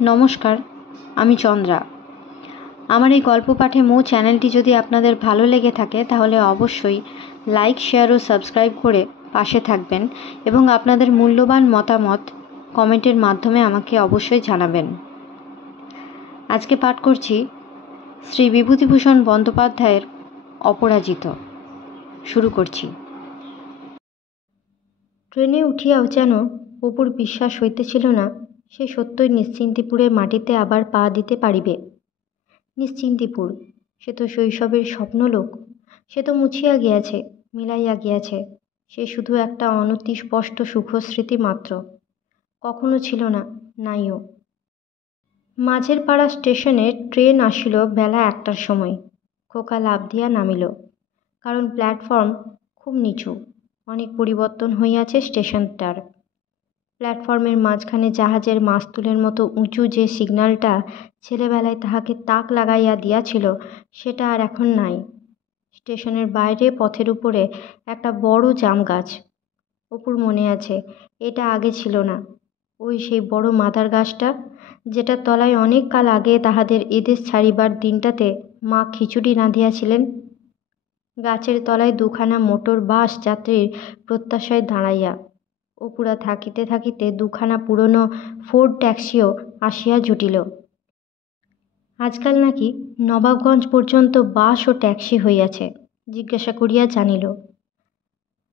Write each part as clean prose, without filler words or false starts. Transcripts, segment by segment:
নমস্কার, আমি চন্দ্রা। আমার এই গল্প পাঠে মো চ্যানেলটি যদি আপনাদের ভালো লেগে থাকে তাহলে অবশ্যই লাইক, শেয়ার ও সাবস্ক্রাইব করে পাশে থাকবেন এবং আপনাদের মূল্যবান মতামত কমেন্টের মাধ্যমে আমাকে অবশ্যই জানাবেন। আজকে পাঠ করছি শ্রী বিভূতিভূষণ বন্দ্যোপাধ্যায়ের অপরাজিত। শুরু করছি। ট্রেনে উঠিয়াও যেন অপুর বিশ্বাস হইতেছিল না সে সত্যই নিশ্চিন্তিপুরের মাটিতে আবার পা দিতে পারিবে। নিশ্চিন্তিপুর, সে তো শৈশবের স্বপ্নলোক। সে তো মুছিয়া গিয়াছে, মিলাইয়া গিয়াছে। সে শুধু একটা অনতি স্পষ্ট সুখস্মৃতি মাত্র। কখনো ছিল না, নাইও। মাঝের পাড়া স্টেশনে ট্রেন আসিল বেলা 1টার সময়। খোকা লাফ দিয়া নামিল, কারণ প্ল্যাটফর্ম খুব নিচু। অনেক পরিবর্তন হইয়াছে স্টেশনটার। প্ল্যাটফর্মের মাঝখানে জাহাজের মাস্তুলের মতো উঁচু যে সিগন্যালটা ছেলেবেলায় তাহাকে তাক লাগাইয়া দিয়াছিল, সেটা আর এখন নাই। স্টেশনের বাইরে পথের উপরে একটা বড় জাম গাছ। অপুর মনে আছে, এটা আগে ছিল না। ওই সেই বড় মাদার গাছটা, যেটার তলায় অনেক কাল আগে তাহাদের এদেশ ছাড়িবার দিনটাতে মা খিচুড়ি রাঁধিয়াছিলেন। গাছের তলায় দুখানা মোটর বাস যাত্রীর প্রত্যাশায় দাঁড়াইয়া। অপুরা থাকিতে থাকিতে দুখানা পুরনো ফোর্ড ট্যাক্সিও আসিয়া জুটিল। আজকাল নাকি নবাবগঞ্জ পর্যন্ত বাস ও ট্যাক্সি হইয়াছে। জিজ্ঞাসা করিয়া জানিল।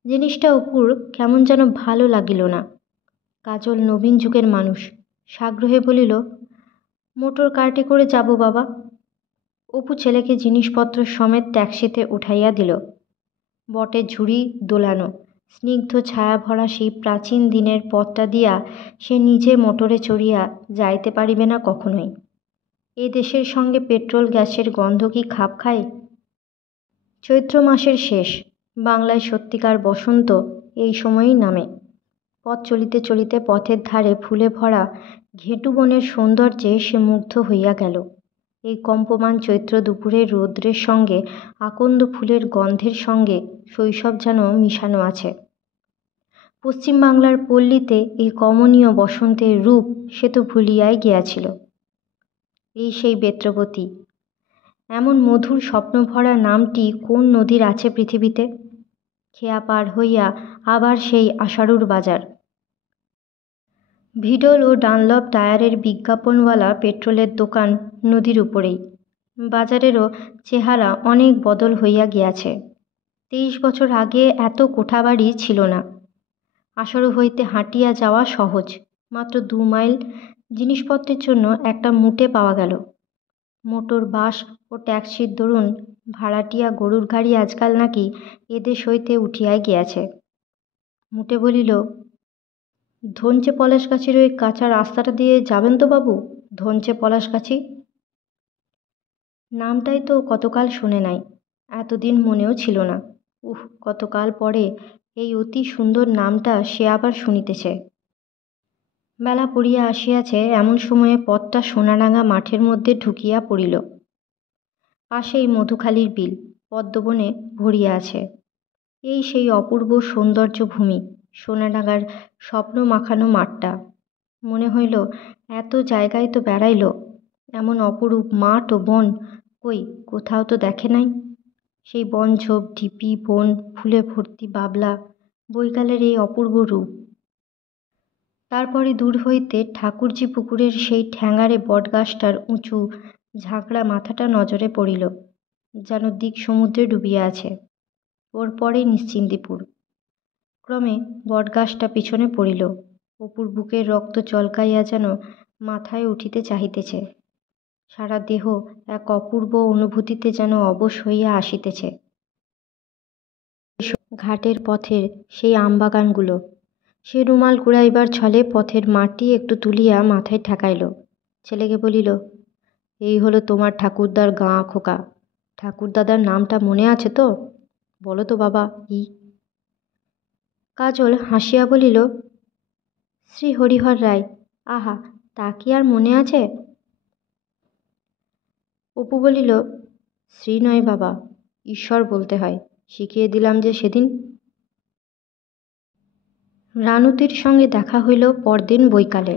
জিনিসটা অপুর কেমন যেন ভালো লাগিল না। কাজল নবীন যুগের মানুষ, সাগ্রহে বলিল, মোটর কার্টে করে যাব বাবা। অপু ছেলেকে জিনিসপত্র সমেত ট্যাক্সিতে উঠাইয়া দিল। বটের ঝুড়ি দোলানো, স্নিগ্ধ ছায়া ভরা সেই প্রাচীন দিনের পথটা দিয়া সে নিজে মোটরে চড়িয়া যাইতে পারিবে না কখনোই। এ দেশের সঙ্গে পেট্রোল গ্যাসের গন্ধ কি খাপ খায়? চৈত্র মাসের শেষ, বাংলায় সত্যিকার বসন্ত এই সময়ই নামে। পথ চলিতে চলিতে পথের ধারে ফুলে ভরা ঘেঁটু বনের সৌন্দর্যে সে মুগ্ধ হইয়া গেল। এই কম্পমান চৈত্র দুপুরের রৌদ্রের সঙ্গে আকন্দ ফুলের গন্ধের সঙ্গে শৈশব যেন মিশানো আছে। পশ্চিম বাংলার পল্লীতে এই কমনীয় বসন্তের রূপ সে তো ভুলিয়াই গিয়াছিল। এই সেই বেত্রবতী। এমন মধুর স্বপ্নভরা নামটি কোন নদীর আছে পৃথিবীতে? খেয়া পার হইয়া আবার সেই আষাঢ়ুর বাজার। ভিডল ও ডানলপ টায়ারের বিজ্ঞাপনওয়ালা পেট্রোলের দোকান নদীর উপরেই। বাজারেরও চেহারা অনেক বদল হইয়া গিয়াছে। 23 বছর আগে এত কোঠাবাড়ি ছিল না। আষাঢ় হইতে হাঁটিয়া যাওয়া সহজ, মাত্র 2 মাইল। জিনিসপত্রের জন্য একটা মুটে পাওয়া গেল। মোটর বাস ও ট্যাক্সির দরুন ভাড়াটিয়া গরুর গাড়ি আজকাল নাকি এদেশ হইতে উঠিয়াই গিয়াছে। মুটে বলিল, ধনচে পলাশগাছির ওই কাঁচা রাস্তাটা দিয়ে যাবেন তো বাবু? ধনচে পলাশগাছি নামটাই তো কতকাল শুনে নাই, এতদিন মনেও ছিল না। কতকাল পরে এই অতি সুন্দর নামটা সে আবার শুনিতেছে। বেলা পড়িয়া আসিয়াছে, এমন সময়ে পথটা সোনারাঙা মাঠের মধ্যে ঢুকিয়া পড়িল। পাশেই মধুখালীর বিল পদ্মবনে ভরিয়া আছে। এই সেই অপূর্ব সৌন্দর্য ভূমি, সোনাডাঙ্গার স্বপ্ন মাখানো মাঠটা। মনে হইল এত জায়গায় তো বেড়াইল, এমন অপরূপ মাঠ ও বন কই কোথাও তো দেখে নাই। সেই বনঝোপ, ঢিপি, বন, ফুলে ভর্তি বাবলা, বৈকালের এই অপূর্ব রূপ। তারপরে দূর হইতে ঠাকুরজি পুকুরের সেই ঠ্যাঙাড়ে বটগাছটার উঁচু ঝাঁকড়া মাথাটা নজরে পড়িল, যেন দিক সমুদ্রে ডুবিয়া আছে। ওর পরে নিশ্চিন্তিপুর। ক্রমে বটগাছটা পিছনে পড়িল। অপুর বুকের রক্ত চলকাইয়া যেন মাথায় উঠিতে চাহিতেছে। সারা দেহ এক অপূর্ব অনুভূতিতে যেন অবশ হইয়া আসিতেছে। ঘাটের পথের সেই আমবাগানগুলো। সে রুমাল কুড়াইবার ছলে পথের মাটি একটু তুলিয়া মাথায় ঠেকাইল। ছেলেকে বলিল, এই হলো তোমার ঠাকুরদার গাঁ খোকা। ঠাকুরদাদার নামটা মনে আছে তো? বলো তো বাবা, কি? কাজল হাসিয়া বলিল, শ্রী হরিহর রায়। আহা, তা কি আর মনে আছে? অপু বলিল, শ্রী নয় বাবা, ঈশ্বর বলতে হয়, শিখিয়ে দিলাম যে সেদিন। রানুদির সঙ্গে দেখা হইল পরদিন বৈকালে।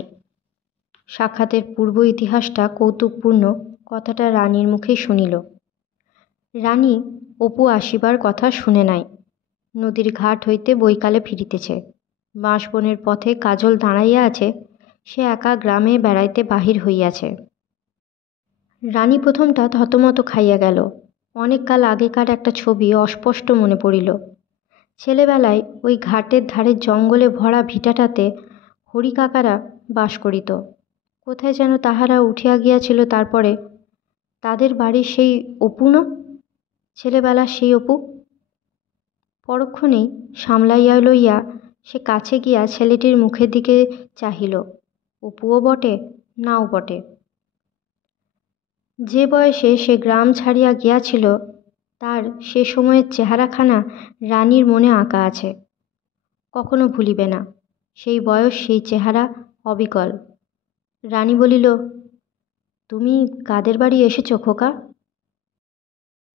সাক্ষাতের পূর্ব ইতিহাসটা কৌতুকপূর্ণ কথাটা রানীর মুখেই শুনিল। রানী অপু আসিবার কথা শুনে নাই। নদীর ঘাট হইতে বৈকালে ফিরিতেছে। বাঁশবনের পথে কাজল দাঁড়াইয়া আছে। সে একা গ্রামে বেড়াইতে বাহির হইয়াছে। রানী প্রথমটা থতমত খাইয়া গেল। অনেক কাল আগেকার একটা ছবি অস্পষ্ট মনে পড়িল। ছেলেবেলায় ওই ঘাটের ধারে জঙ্গলে ভরা ভিটাটাতে হরিকাকারা বাস করিত। কোথায় যেন তাহারা উঠিয়া গিয়াছিল তারপরে। তাদের বাড়ির সেই অপু না? ছেলেবেলার সেই অপু? পরক্ষণেই সামলাইয়া লইয়া সে কাছে গিয়া ছেলেটির মুখের দিকে চাহিল। অপুও বটে, নাও বটে। যে বয়সে সে গ্রাম ছাড়িয়া গিয়াছিল তার সে সময়ের চেহারাখানা রানীর মনে আঁকা আছে। কখনো ভুলিবে না। সেই বয়স, সেই চেহারা অবিকল। রানী বলিল, তুমি কাদের বাড়ি এসেছ খোকা?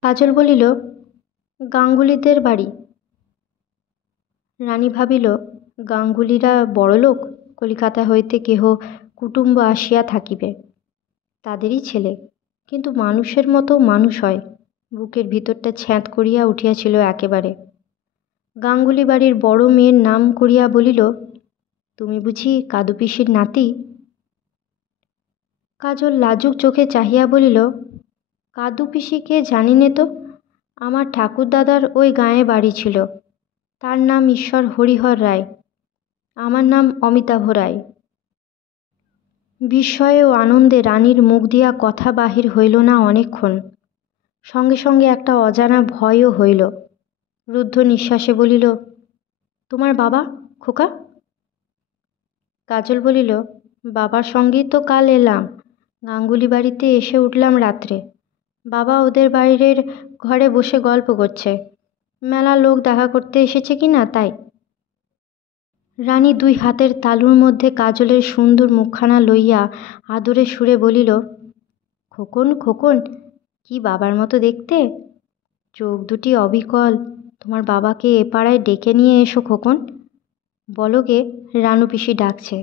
কাজল বলিল, গাঙ্গুলিদের বাড়ি। রানী ভাবিল, গাঙ্গুলিরা বড়লোক, কলিকাতা হইতে কেহ কুটুম্ব আসিয়া থাকিবে, তাদেরই ছেলে। কিন্তু মানুষের মতো মানুষ হয়। বুকের ভিতরটা ছ্যাঁত করিয়া উঠিয়াছিল একেবারে। গাঙ্গুলি বাড়ির বড় মেয়ের নাম করিয়া বলিল, তুমি বুঝি কাদু পিসির নাতি? কাজল লাজুক চোখে চাহিয়া বলিল, কাদু পিসিকে জানি নে তো। আমার ঠাকুরদাদার ওই গাঁয়ে বাড়ি ছিল। তার নাম ঈশ্বর হরিহর রায়। আমার নাম অমিতাভ রায়। বিস্ময়ে ও আনন্দে রানীর মুখ দিয়া কথা বাহির হইল না অনেকক্ষণ। সঙ্গে সঙ্গে একটা অজানা ভয়ও হইল। রুদ্ধ নিঃশ্বাসে বলিল, তোমার বাবা খোকা? কাজল বলিল, বাবার সঙ্গেই তো কাল এলাম। গাঙ্গুলি বাড়িতে এসে উঠলাম রাত্রে। বাবা ওদের বাইরের ঘরে বসে গল্প করছে। মেলা লোক দেখা করতে এসেছে কি না তাই। রানী দুই হাতের তালুর মধ্যে কাজলের সুন্দর মুখখানা লইয়া আদরে সুরে বলিল, খোকন খোকন, কি বাবার মতো দেখতে। চোখ দুটি অবিকল। তোমার বাবাকে এ পাড়ায় ডেকে নিয়ে এসো খোকন। বলো গে, রানু পিসি ডাকছে।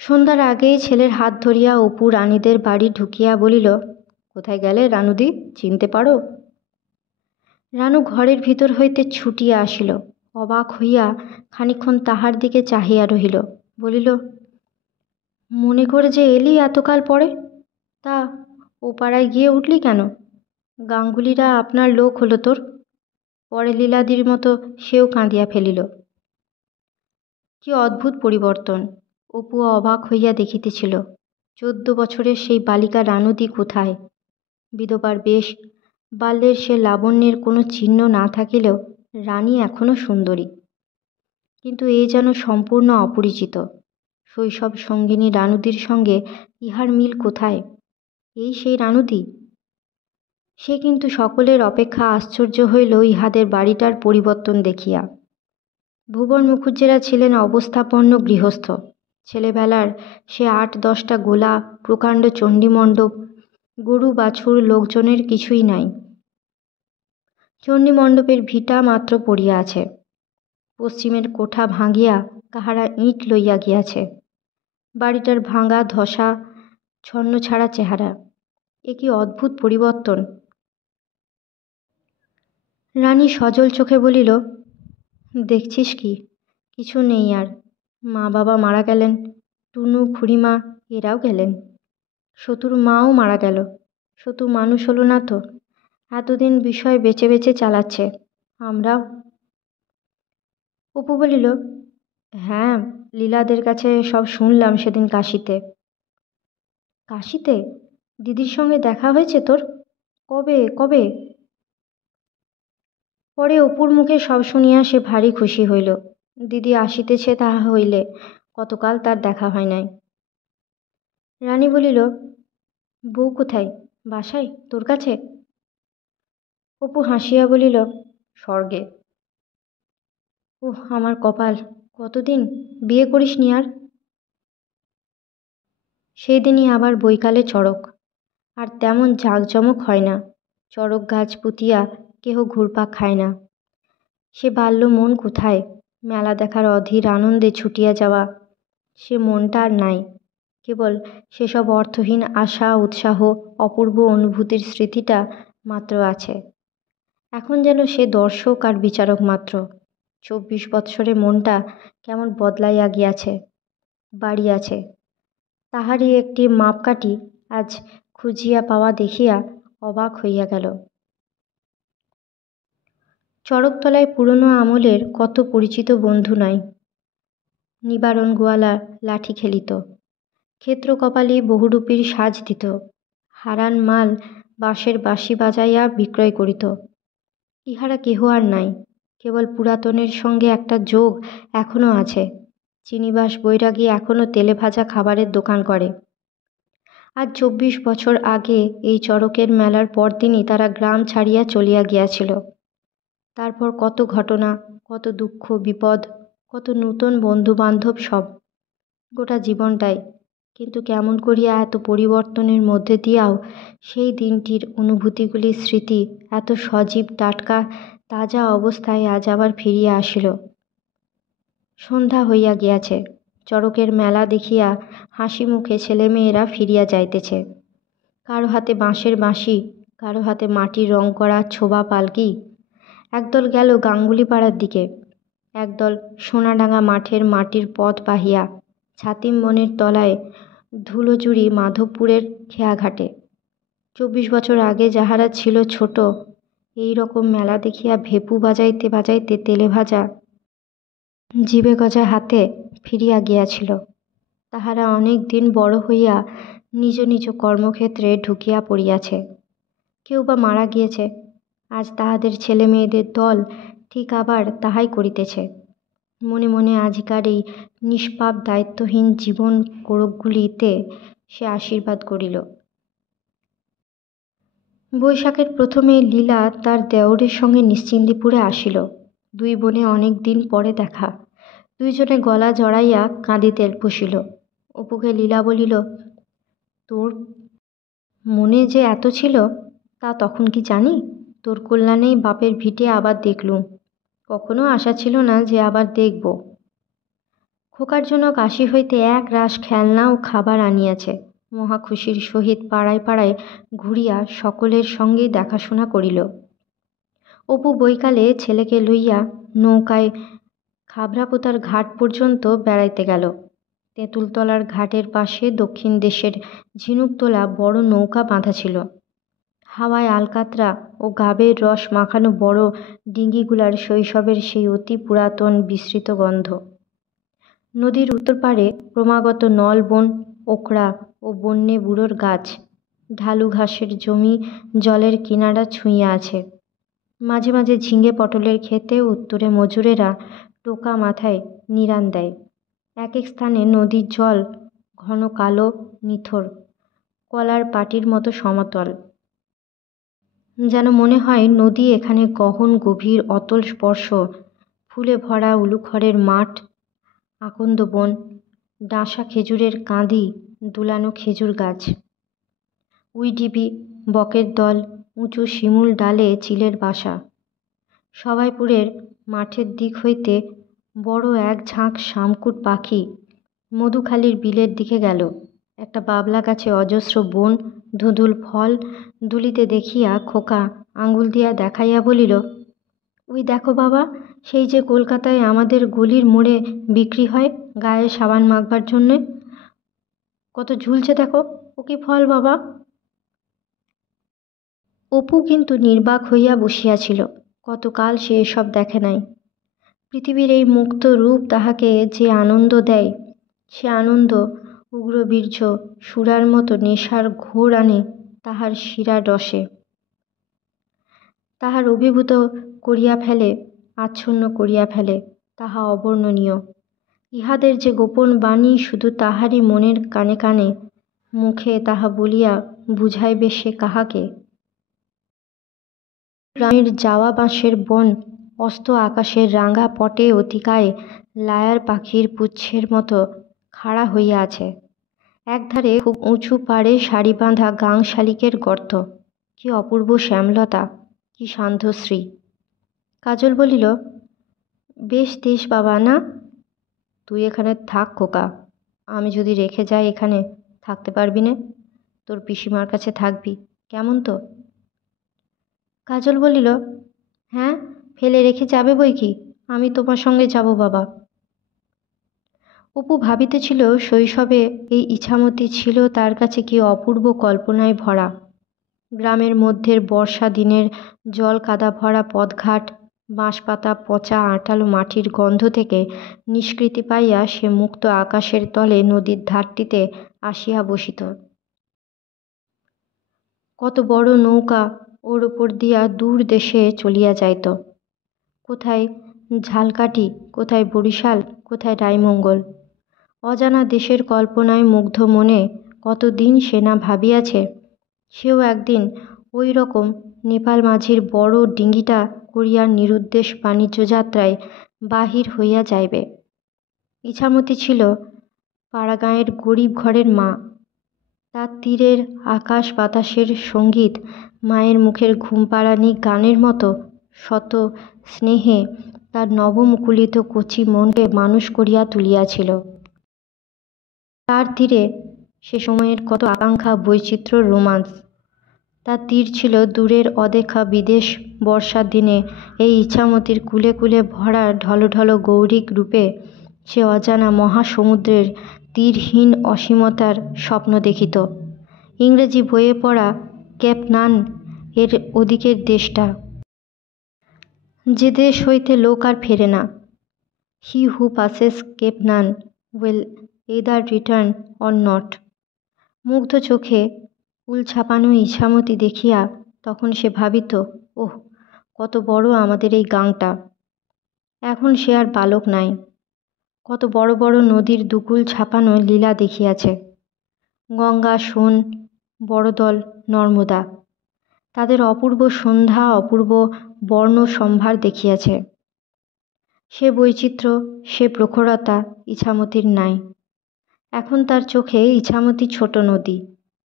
সন্ধ্যার আগেই ছেলের হাত ধরিয়া অপু রানীদের বাড়ি ঢুকিয়া বলিল, কোথায় গেলে রানুদি, চিনতে পারো? রানু ঘরের ভিতর হইতে ছুটিয়া আসিল। অবাক হইয়া খানিকক্ষণ তাহার দিকে চাহিয়া রহিল। বলিল, মনে করে যে এলি এতকাল পরে, তা ও পাড়ায় গিয়ে উঠলি কেন? গাঙ্গুলিরা আপনার লোক হলো তোর। পরে লীলাদির মতো সেও কাঁদিয়া ফেলিল। কি অদ্ভুত পরিবর্তন! অপু অবাক হইয়া দেখিতেছিল। 14 বছরের সেই বালিকা রানুদি কোথায়? বিধবার বেশ, বাল্যের সে লাবণ্যের কোনো চিহ্ন না থাকিলেও রানী এখনও সুন্দরী। কিন্তু এ যেন সম্পূর্ণ অপরিচিত। শৈশব সঙ্গিনী রানুদির সঙ্গে ইহার মিল কোথায়? এই সেই রানুদি? সে কিন্তু সকলের অপেক্ষা আশ্চর্য হইল ইহাদের বাড়িটার পরিবর্তন দেখিয়া। ভুবন মুখুজ্জেরা ছিলেন অবস্থাপন্ন গৃহস্থ। ছেলেবেলার সে 8-10টা গোলা, প্রকাণ্ড চণ্ডীমণ্ডপ, গরু বাছুর, লোকজনের কিছুই নাই। চণ্ডীমণ্ডপের ভিটা মাত্র পড়িয়া আছে। পশ্চিমের কোঠা ভাঙিয়া কাহারা ইঁট লইয়া গিয়াছে। বাড়িটার ভাঙা ধসা ছন্নছাড়া চেহারা। এ কি অদ্ভুত পরিবর্তন! রানী সজল চোখে বলিল, দেখছিস কি, কিছু নেই আর। মা বাবা মারা গেলেন, টুনু খুড়িমা এরাও গেলেন। সতুর মাও মারা গেল। সতু মানুষ হলো না তো। এতদিন বিষয় বেঁচে বেঁচে চালাচ্ছে, আমরাও। অপু বলিল, হ্যাঁ, লীলাদের কাছে সব শুনলাম সেদিন কাশিতে। কাশিতে? দিদির সঙ্গে দেখা হয়েছে তোর? কবে কবে? পরে অপুর মুখে সব শুনিয়া সে ভারী খুশি হইল। দিদি আসিতেছে তাহা হইলে, কতকাল তার দেখা হয় নাই। রানী বলিল, বউ কোথায়? বাসায় তোর কাছে? অপু হাসিয়া বলিল, স্বর্গে। ওহ আমার কপাল, কতদিন, বিয়ে করিসনি আর? সেই দিনই আবার বৈকালে চড়ক। আর তেমন জাঁকজমক হয় না। চড়ক গাছ পুঁতিয়া কেহ ঘুরপাক খায় না। সে বাল্য মন কোথায়? মেলা দেখার অধীর আনন্দে ছুটিয়া যাওয়া, সে মনটা আর নাই, কেবল সেসব অর্থহীন আশা, উৎসাহ, অপূর্ব অনুভূতির স্মৃতিটা মাত্র আছে। এখন যেন সে দর্শক আর বিচারক মাত্র। 24 বৎসরে মনটা কেমন বদলাইয়া গিয়াছে, বাড়িয়াছে। তাহারই একটি মাপকাঠি আজ খুঁজিয়া পাওয়া দেখিয়া অবাক হইয়া গেল। চড়কতলায় পুরনো আমলের কত পরিচিত বন্ধু নাই। নিবারণ গোয়ালা লাঠি খেলিত, ক্ষেত্র কপালি বহুরূপীর সাজ দিত, হারান মাল বাঁশের বাঁশি বাজাইয়া বিক্রয় করিত। ইহারা কেহ আর নাই, কেবল পুরাতনের সঙ্গে একটা যোগ এখনও আছে। চিনিবাস বৈরাগী এখনও তেলে ভাজা খাবারের দোকান করে। আজ 24 বছর আগে এই চড়কের মেলার পরদিনই তারা গ্রাম ছাড়িয়া চলিয়া গিয়াছিল। তারপর কত ঘটনা, কত দুঃখ বিপদ, কত নূতন বন্ধুবান্ধব, সব গোটা জীবনটাই। কিন্তু কেমন করিয়া এত পরিবর্তনের মধ্যে দিয়াও সেই দিনটির অনুভূতিগুলির স্মৃতি এত সজীব, টাটকা, তাজা অবস্থায় আজ আবার ফিরিয়া আসিল। সন্ধ্যা হইয়া গিয়াছে। চড়কের মেলা দেখিয়া হাসি মুখে ছেলেমেয়েরা ফিরিয়া যাইতেছে। কারো হাতে বাঁশের বাঁশি, কারো হাতে মাটির রং করা ছোবা পালকি। একদল গেল গাঙ্গুলিপাড়ার দিকে, একদল সোনাডাঙ্গা মাঠের মাটির পথ বাহিয়া ছাতিম বনের তলায় ধুলোচুরি মাধবপুরের খেয়াঘাটে। 24 বছর আগে যাহারা ছিল ছোট, এই রকম মেলা দেখিয়া ভেপু বাজাইতে বাজাইতে তেলে ভাজা জিবে গজা হাতে ফিরিয়া গিয়াছিল, তাহারা অনেক দিন বড় হইয়া নিজ নিজ কর্মক্ষেত্রে ঢুকিয়া পড়িয়াছে। কেউ বা মারা গিয়েছে, আজ তাহাদের ছেলে মেয়েদের দল ঠিক আবার তাহাই করিতেছে। মনে মনে আজিকার এই নিষ্পাপ দায়িত্বহীন জীবন কোরকগুলিতে সে আশীর্বাদ করিল। বৈশাখের প্রথমে লীলা তার দেওরের সঙ্গে নিশ্চিন্দিপুরে আসিল। দুই বোনে অনেক দিন পরে দেখা। দুইজনে গলা জড়াইয়া কাঁদিতে বসিল। অপুকে লীলা বলিল, তোর মনে যে এত ছিল তা তখন কি জানি? তোর কল্যাণেই বাপের ভিটে আবার দেখলুম, কখনো আশা ছিল না যে আবার দেখব। খোকার জন্য কাশি হইতে এক রাশ খেলনা ও খাবার আনিয়াছে। মহা খুশির সহিত পাড়ায় পাড়ায় ঘুরিয়া সকলের সঙ্গেই দেখাশোনা করিল। অপু বৈকালে ছেলেকে লইয়া নৌকায় খাবরাপোতার ঘাট পর্যন্ত বেড়াইতে গেল। তেঁতুলতলার ঘাটের পাশে দক্ষিণ দেশের ঝিনুকতলা বড় নৌকা বাঁধা ছিল। হাওয়ায় আলকাতরা ও গাবের রস মাখানো বড় ডিঙ্গিগুলার শৈশবের সেই অতি পুরাতন বিস্তৃত গন্ধ। নদীর উত্তর পাড়ে ক্রমাগত নলবন, ওকড়া ও বন্যে বুড়োর গাছ, ঢালু ঘাসের জমি জলের কিনারা ছুঁইয়া আছে। মাঝে মাঝে ঝিঙে পটলের ক্ষেতে উত্তরে মজুরেরা টোকা মাথায় নিরান দেয়। এক এক স্থানে নদীর জল ঘন কালো, নিথর, কলার পাটির মতো সমতল। যেন মনে হয় নদী এখানে গহন, গভীর, অতল স্পর্শ। ফুলে ভরা উলুখড়ের মাঠ, আকন্দ বন, ডাঁসা খেজুরের কাঁদি, দুলানো খেজুর গাছ, উইডিবি, বকের দল, উঁচু শিমুল ডালে চিলের বাসা। সবাইপুরের মাঠের দিক হইতে বড় এক ঝাঁক শামকুট পাখি মধুখালির বিলের দিকে গেল। একটা বাবলা গাছে অজস্র বন ধুঁধুল ফল দুলিতে দেখিয়া খোকা আঙুল দিয়া দেখাইয়া বলিল, ওই দেখো বাবা, সেই যে কলকাতায় আমাদের গলির মোড়ে বিক্রি হয় গায়ে সাবান মাখবার জন্যে, কত ঝুলছে দেখো, ও কি ফল বাবা? অপু কিন্তু নির্বাক হইয়া বসিয়াছিল। কতকাল সে এসব দেখে নাই। পৃথিবীর এই মুক্ত রূপ তাহাকে যে আনন্দ দেয়, সে আনন্দ উগ্রবীর্য সুরার মতো নেশার ঘোর আনে তাহার শিরা রসে, তাহার অভিভূত করিয়া ফেলে, আচ্ছন্ন করিয়া ফেলে, তাহা অবর্ণনীয়। ইহাদের যে গোপন বাণী শুধু তাহারই মনের কানে কানে, মুখে তাহা বলিয়া বুঝাইবে সে কাহাকে? গ্রামের যাওয়া বাঁশের বন অস্ত আকাশের রাঙা পটে অতিকায় লায়ার পাখির পুচ্ছের মতো খাড়া হইয়া আছে। একধারে খুব উঁচু পাড়ে সারি বাঁধা গাং শালিকের গর্ত। কি অপূর্ব শ্যামলতা, কি সান্ধ্যশ্রী! কাজল বলিল, বেশ দেশ বাবা না? তুই এখানে থাক খোকা, আমি যদি রেখে যাই এখানে, থাকতে পারবি নে? তোর পিসিমার কাছে থাকবি, কেমন তো? কাজল বলিল, হ্যাঁ, ফেলে রেখে যাবে বই কি, আমি তোমার সঙ্গে যাব বাবা। অপু ভাবিতেছিল শৈশবে এই ইছামতি ছিল তার কাছে কি অপূর্ব কল্পনায় ভরা। গ্রামের মধ্যের বর্ষা দিনের জল কাদা ভরা পথঘাট, বাঁশপাতা পচা আঁটালো মাটির গন্ধ থেকে নিষ্কৃতি পাইয়া সে মুক্ত আকাশের তলে নদীর ধারটিতে আসিয়া বসিত। কত বড় নৌকা ওর উপর দিয়া দূর দেশে চলিয়া যাইত, কোথায় ঝালকাঠি, কোথায় বরিশাল, কোথায় রায়মঙ্গল। অজানা দেশের কল্পনায় মুগ্ধ মনে কতদিন সে না ভাবিয়াছে সেও একদিন ওই রকম নেপাল মাঝির বড় ডিঙিটা করিয়া নিরুদ্দেশ বাণিজ্য যাত্রায় বাহির হইয়া যাইবে। ইছামতি ছিল পাড়াগাঁয়ের গরিব ঘরের মা। তার তীরের আকাশ বাতাসের সঙ্গীত মায়ের মুখের ঘুমপাড়ানি গানের মতো শত স্নেহে তার নবমুকুলিত কচি মনকে মানুষ করিয়া তুলিয়াছিল। তার তীরে সে সময়ের কত আকাঙ্ক্ষা, বৈচিত্র্য, রোমান্স। তার তীর ছিল দূরের অদেখা বিদেশ। বর্ষার দিনে এই ইছামতির কুলে কুলে ভরা ঢলঢল গৌরিক রূপে সে অজানা মহাসমুদ্রের তীরহীন অসীমতার স্বপ্ন দেখিত। ইংরেজি বইয়ে পড়া কেপ নান এর ওদিকের দেশটা, যে দেশ হইতে লোক আর ফেরে না। He who passes Cape Nun will either return or not. মুগ্ধ চোখে উল ছাপানো ইছামতি দেখিয়া তখন সে ভাবিত, ওহ, কত বড় আমাদের এই গাংটা। এখন সে আর বালক নাই, কত বড় বড় নদীর দুকুল ছাপানো লীলা দেখিয়াছে। গঙ্গা, সোন, বড়দল, নর্মদা, তাদের অপূর্ব সন্ধ্যা, অপূর্ব বর্ণ সম্ভার দেখিয়াছে। সে বৈচিত্র্য, সে প্রখরতা ইছামতির নাই। এখন তার চোখে ইছামতি ছোট নদী।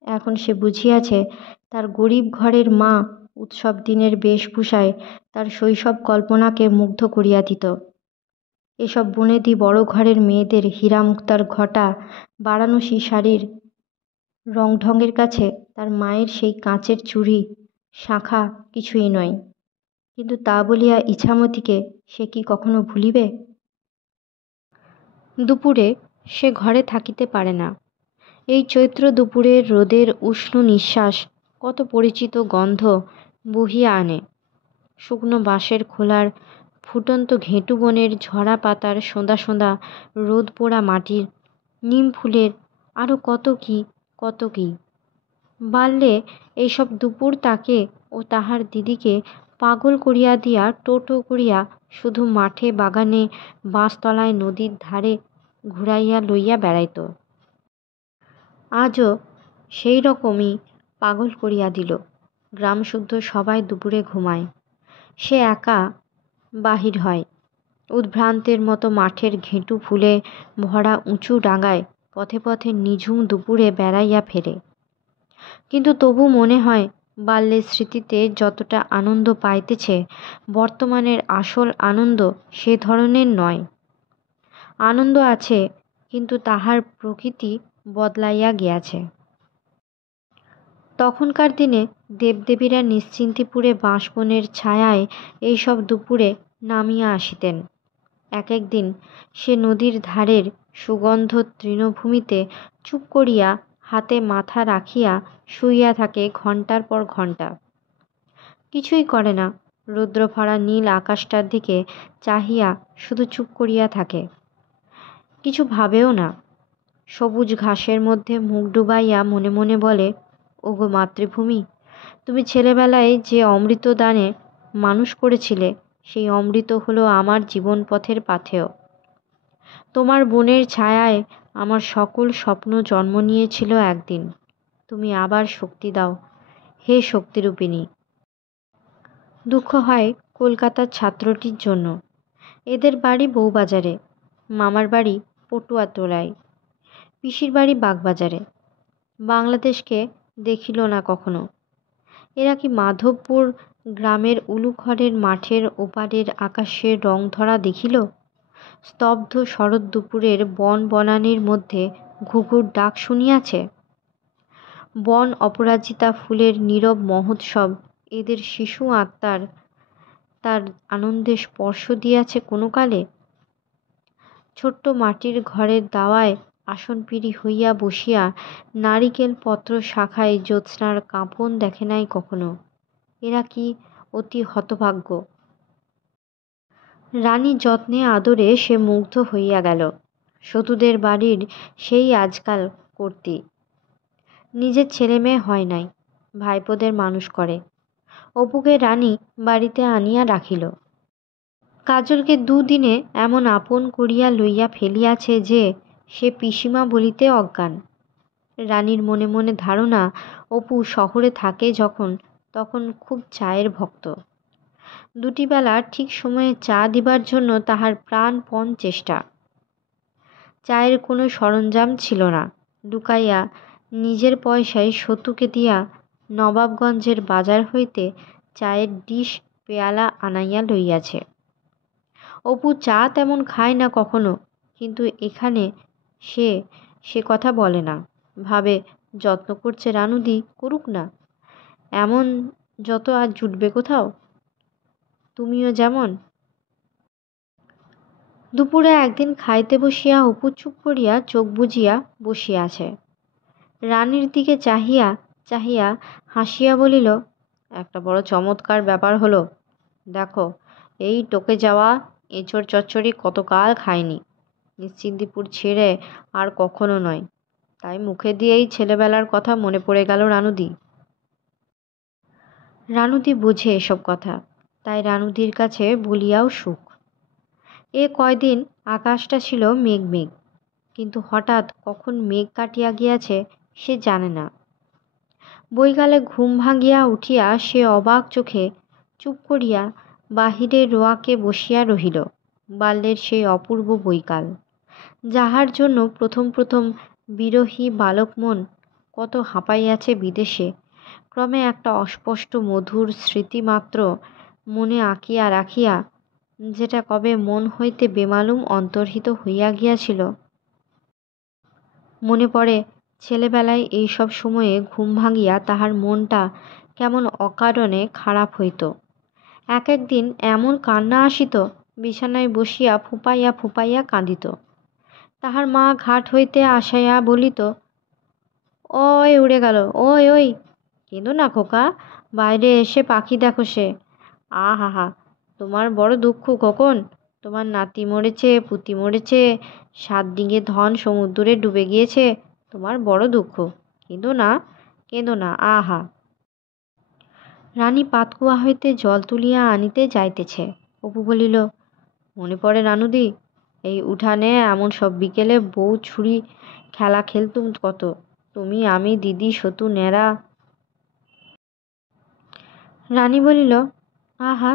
এখন সে বুঝিয়াছে তার গরিব ঘরের মা উৎসব দিনের বেশভূষায় তার শৈশব কল্পনাকে মুগ্ধ করিয়া দিত। এসব বনেদি বড় ঘরের মেয়েদের হীরামুক্তার ঘটা, বারাণসী শাড়ির রংঢঙের কাছে তার মায়ের সেই কাঁচের চুড়ি, শাঁখা কিছুই নয়। কিন্তু তা বলিয়া ইছামতিকে সে কি কখনো ভুলিবে? দুপুরে সে ঘরে থাকিতে পারে না। এই চৈত্র দুপুরের রোদের উষ্ণ নিঃশ্বাস কত পরিচিত গন্ধ বহিয়া আনে। শুকনো বাঁশের খোলার, ফুটন্ত ঘেঁটু বনের ঝরা পাতার সোঁদা সোঁদা রোদ পোড়া মাটির, নিম ফুলের, আরও কত কি কত কি। বাল্যে এইসব দুপুর তাকে ও তাহার দিদিকে পাগল করিয়া দিয়া টোটো করিয়া শুধু মাঠে বাগানে বাঁশতলায় নদীর ধারে ঘুরাইয়া লইয়া বেড়াইত। আজও সেই রকমই পাগল করিয়া দিল। গ্রামশুদ্ধ সবাই দুপুরে ঘুমায়, সে একা বাহির হয়। উদ্ভ্রান্তের মতো মাঠের ঘেঁটু ফুলে ভরা উঁচু ডাঙায় পথে পথে নিঝুম দুপুরে বেড়াইয়া ফেরে। কিন্তু তবু মনে হয় বাল্যের স্মৃতিতে যতটা আনন্দ পাইতেছে, বর্তমানের আসল আনন্দ সে ধরনের নয়। আনন্দ আছে, কিন্তু তাহার প্রকৃতি বদলাইয়া গিয়াছে। তখনকার দিনে দেবদেবীরা নিশ্চিন্তিপুরে বাঁশবনের ছায়ায় এইসব দুপুরে নামিয়া আসিতেন। এক একদিন সে নদীর ধারের সুগন্ধ তৃণভূমিতে চুপ করিয়া হাতে মাথা রাখিয়া শুইয়া থাকে ঘণ্টার পর ঘণ্টা। কিছুই করে না, রৌদ্রভরা নীল আকাশটার দিকে চাহিয়া শুধু চুপ করিয়া থাকে। কিছু ভাবেও না। সবুজ ঘাসের মধ্যে মুখ ডুবাইয়া মনে মনে বলে, ওগো মাতৃভূমি, তুমি ছেলেবেলায় যে অমৃত দানে মানুষ করেছিলে, সেই অমৃত হলো আমার জীবন পথের পাথেয়। তোমার বনের ছায়ায় আমার সকল স্বপ্ন জন্ম নিয়েছিল একদিন। তুমি আবার শক্তি দাও, হে শক্তিরূপিণী। দুঃখ হয় কলকাতার ছাত্রটির জন্য। এদের বাড়ি বউবাজারে, মামার বাড়ি পটুয়াটোলায়, পিসির বাড়ি বাগবাজারে। বাংলাদেশকে দেখিল না কখনো। এরা কি মাধবপুর গ্রামের উলুঘরের মাঠের ওপারের আকাশের রং ধরা দেখিল? স্তব্ধ শরৎ দুপুরের বন বনানীর মধ্যে ঘুঘুর ডাক শুনিয়াছে? বন অপরাজিতা ফুলের নীরব মহোৎসব এদের শিশু আত্মার তার আনন্দে স্পর্শ দিয়াছে কোনো কালে? ছোট্ট মাটির ঘরের দাওয়ায় আসনপিড়ি হইয়া বসিয়া নারিকেল পত্র শাখায় জ্যোৎস্নার কাঁপন দেখে নাই কখনো। এরা কি অতি হতভাগ্য! রানী যত্নে আদরে সে মুগ্ধ হইয়া গেল। সতুদের বাড়ির সেই আজকাল কর্ত্রী। নিজের ছেলে মেয়ে হয় নাই, ভাইপোদের মানুষ করে। অপুকে রানী বাড়িতে আনিয়া রাখিল। কাজলকে দুদিনে এমন আপন করিয়া লইয়া ফেলিয়াছে যে সে পিসিমা বলিতে অজ্ঞান। রানীর মনে মনে ধারণা, অপু শহরে থাকে যখন তখন খুব চায়ের ভক্ত। দুটি বেলা ঠিক সময়ে চা দিবার জন্য তাহার প্রাণপণ চেষ্টা। চায়ের কোনো সরঞ্জাম ছিল না। লুকাইয়া নিজের পয়সায় সতুকে দিয়া নবাবগঞ্জের বাজার হইতে চায়ের ডিশ পেয়ালা আনাইয়া লইয়াছে। অপু চা তেমন খায় না কখনো, কিন্তু এখানে সে কথা বলে না। ভাবে, যত্ন করছে রানুদি, করুক না। এমন যত আজ জুটবে কোথাও। তুমিও যেমন। দুপুরে একদিন খাইতে বসিয়া অপু চুপ করিয়া চোখ বুজিয়া বসিয়া আছে। রানীর দিকে চাহিয়া চাহিয়া হাসিয়া বলিল, একটা বড় চমৎকার ব্যাপার হলো। দেখো, এই টোকে যাওয়া এঁচড় চচ্চড়ি কতকাল খায়নি। নিশ্চিন্দিপুর ছেড়ে আর কখনো নয়। তাই মুখে দিয়েই ছেলেবেলার কথা মনে পড়ে গেল রানুদি। রানুদি বোঝে এসব কথা, তাই রানুদির কাছে বলিয়াও সুখ। এ কয়দিন আকাশটা ছিল মেঘ মেঘ, কিন্তু হঠাৎ কখন মেঘ কাটিয়া গিয়াছে সে জানে না। বৈকালে ঘুম ভাঙিয়া উঠিয়া সে অবাক চোখে চুপ করিয়া বাহিরের রোয়াকে বসিয়া রহিল। বাল্যের সেই অপূর্ব বৈকাল, যাহার জন্য প্রথম প্রথম বিরহী বালক মন কত হাঁপাইয়াছে বিদেশে, ক্রমে একটা অস্পষ্ট মধুর স্মৃতিমাত্র মনে আঁকিয়া রাখিয়া, যেটা কবে মন হইতে বেমালুম অন্তর্হিত হইয়া গিয়াছিল। মনে পড়ে ছেলেবেলায় এইসব সময়ে ঘুম ভাঙিয়া তাহার মনটা কেমন অকারণে খারাপ হইত। এক একদিন এমন কান্না আসিত, বিছানায় বসিয়া ফুপাইয়া ফুপাইয়া কাঁদিত। তাহার মা ঘাট হইতে আসিয়া বলিত, ওই উড়ে গেল, ওই ওই কেঁদো না খোকা, বাইরে এসে পাখি দেখো সে। হা হা, তোমার বড় দুঃখ খোকন, তোমার নাতি মরেছে, পুতি মরেছে, 7 ডিঙে ধন সমুদ্রে ডুবে গিয়েছে, তোমার বড় দুঃখ। কেঁদো না, কেঁদো না, আহা। রানী পাতকুয়া হইতে জল তুলিয়া আনিতে যাইতেছে। অপু বলিল, মনে পড়ে রানুদি, এই উঠানে এমন সব বিকেলে বউ ছুরি খেলা খেলতুম কত, তুমি, আমি, দিদি, সতু, ন্যাড়া। রানী বলিল, আহা,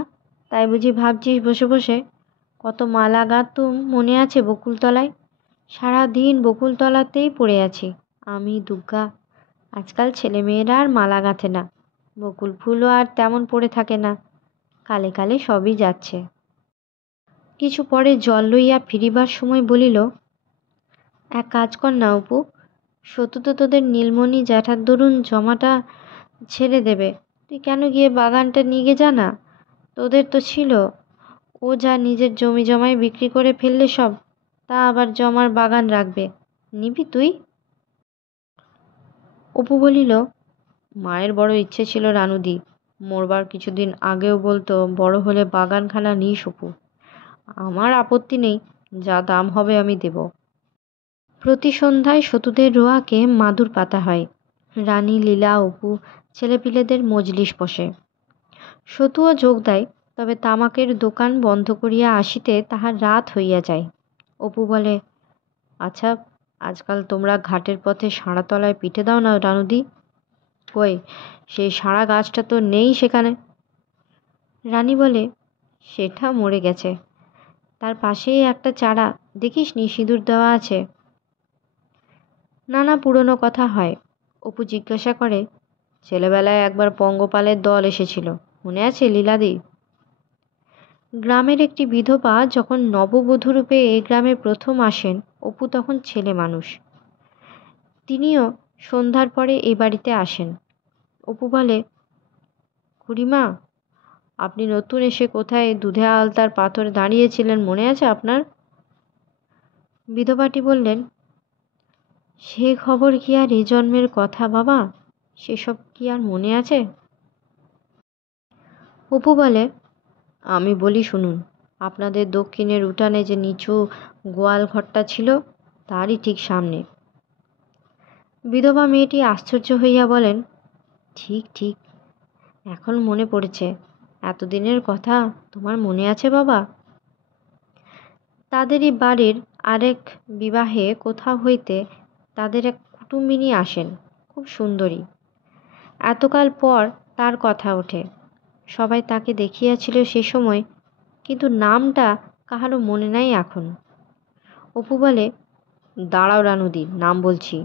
তাই বুঝি ভাবছিস বসে বসে? কত মালা গাঁথতুম মনে আছে বকুলতলায়? সারাদিন বকুলতলাতেই পড়ে আছি আমি, দুগ্গা। আজকাল ছেলেমেয়েরা আর মালা গাঁথে না, বকুল ফুলও আর তেমন পড়ে থাকে না। কালে কালে সবই যাচ্ছে। কিছু পরে জল লইয়া ফিরিবার সময় বলিল, এক কাজ কর না অপু, সতু তো তোদের নীলমণি জ্যাঠার দরুন জমাটা ছেড়ে দেবে, তুই কেন গিয়ে বাগানটা নিয়ে যা না। তোদের তো ছিল, ও যা নিজের জমি জমায় বিক্রি করে ফেললে সব, তা আবার জমার বাগান রাখবে, নিবি তুই? অপু বলিল, মায়ের বড় ইচ্ছে ছিল রানুদি, মরবার কিছুদিন আগেও বলতো, বড় হলে বাগানখানা নিস অপু। আমার আপত্তি নেই, যা দাম হবে আমি দেব। প্রতি সন্ধ্যায় সতুদের রোয়াকে মাদুর পাতা হয়। রানী, লীলা, অপু ছেলেপিলেদের মজলিস বসে। সতুও যোগ দেয়, তবে তামাকের দোকান বন্ধ করিয়া আসিতে তাহার রাত হইয়া যায়। অপু বলে, আচ্ছা, আজকাল তোমরা ঘাটের পথে সাঁড়াতলায় পিঠে দাও না রানুদি? কই, সেই সাঁড়া গাছটা তো নেই সেখানে। রানী বলে, সেটা মরে গেছে, তার পাশেই একটা চারা, দেখিস নি সিঁদুর দেওয়া আছে। নানা পুরনো কথা হয়। অপু জিজ্ঞাসা করে, ছেলেবেলায় একবার পঙ্গপালের দল এসেছিল, মনে আছে লীলাদি? গ্রামের একটি বিধবা যখন নববধূরূপে এই গ্রামে প্রথম আসেন, অপু তখন ছেলে মানুষ। তিনিও সন্ধ্যার পরে এই বাড়িতে আসেন। অপু বলে, খুড়িমা, আপনি নতুন এসে কোথায় দুধে আলতার পাথরে দাঁড়িয়েছিলেন মনে আছে আপনার? বিধবাটি বললেন, সে খবর কি আর এ জন্মের কথা বাবা, সেসব কি আর মনে আছে? অপু বলে, আমি বলি শুনুন, আপনাদের দক্ষিণের উঠানে যে নিচু গোয়াল ঘরটা ছিল তারই ঠিক সামনে। বিধবা মেয়েটি আশ্চর্য হইয়া বলেন, ঠিক ঠিক, এখন মনে পড়েছে। এতদিনের কথা তোমার মনে আছে বাবা? তাদেরই বাড়ির আরেক বিবাহে কোথাও হইতে তাদের এক কুটুম্বিনী আসেন, খুব সুন্দরী। এতকাল পর তার কথা ওঠে। সবাই তাকে দেখিয়াছিল সে সময়, কিন্তু নামটা কাহারও মনে নাই এখন। অপু বলে, দাঁড়াও রানুদি, নাম বলছি।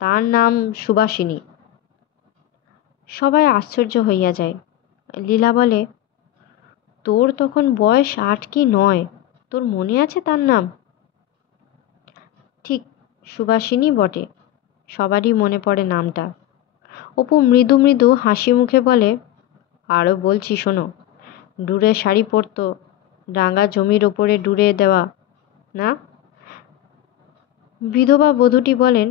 তার নাম সুবাসিনী। সবাই আশ্চর্য হইয়া যায়। লীলা বলে, তোর তখন বয়স 8 কি 9, তোর মনে আছে তার নাম? ঠিক, সুবাসিনী বটে, সবারই মনে পড়ে নামটা। অপু মৃদু মৃদু হাসি মুখে বলে, আরও বলছি শোনো, ডুরে শাড়ি পরতো, রাঙা জমির ওপরে ডুরে দেওয়া না? বিধবা বধূটি বলেন,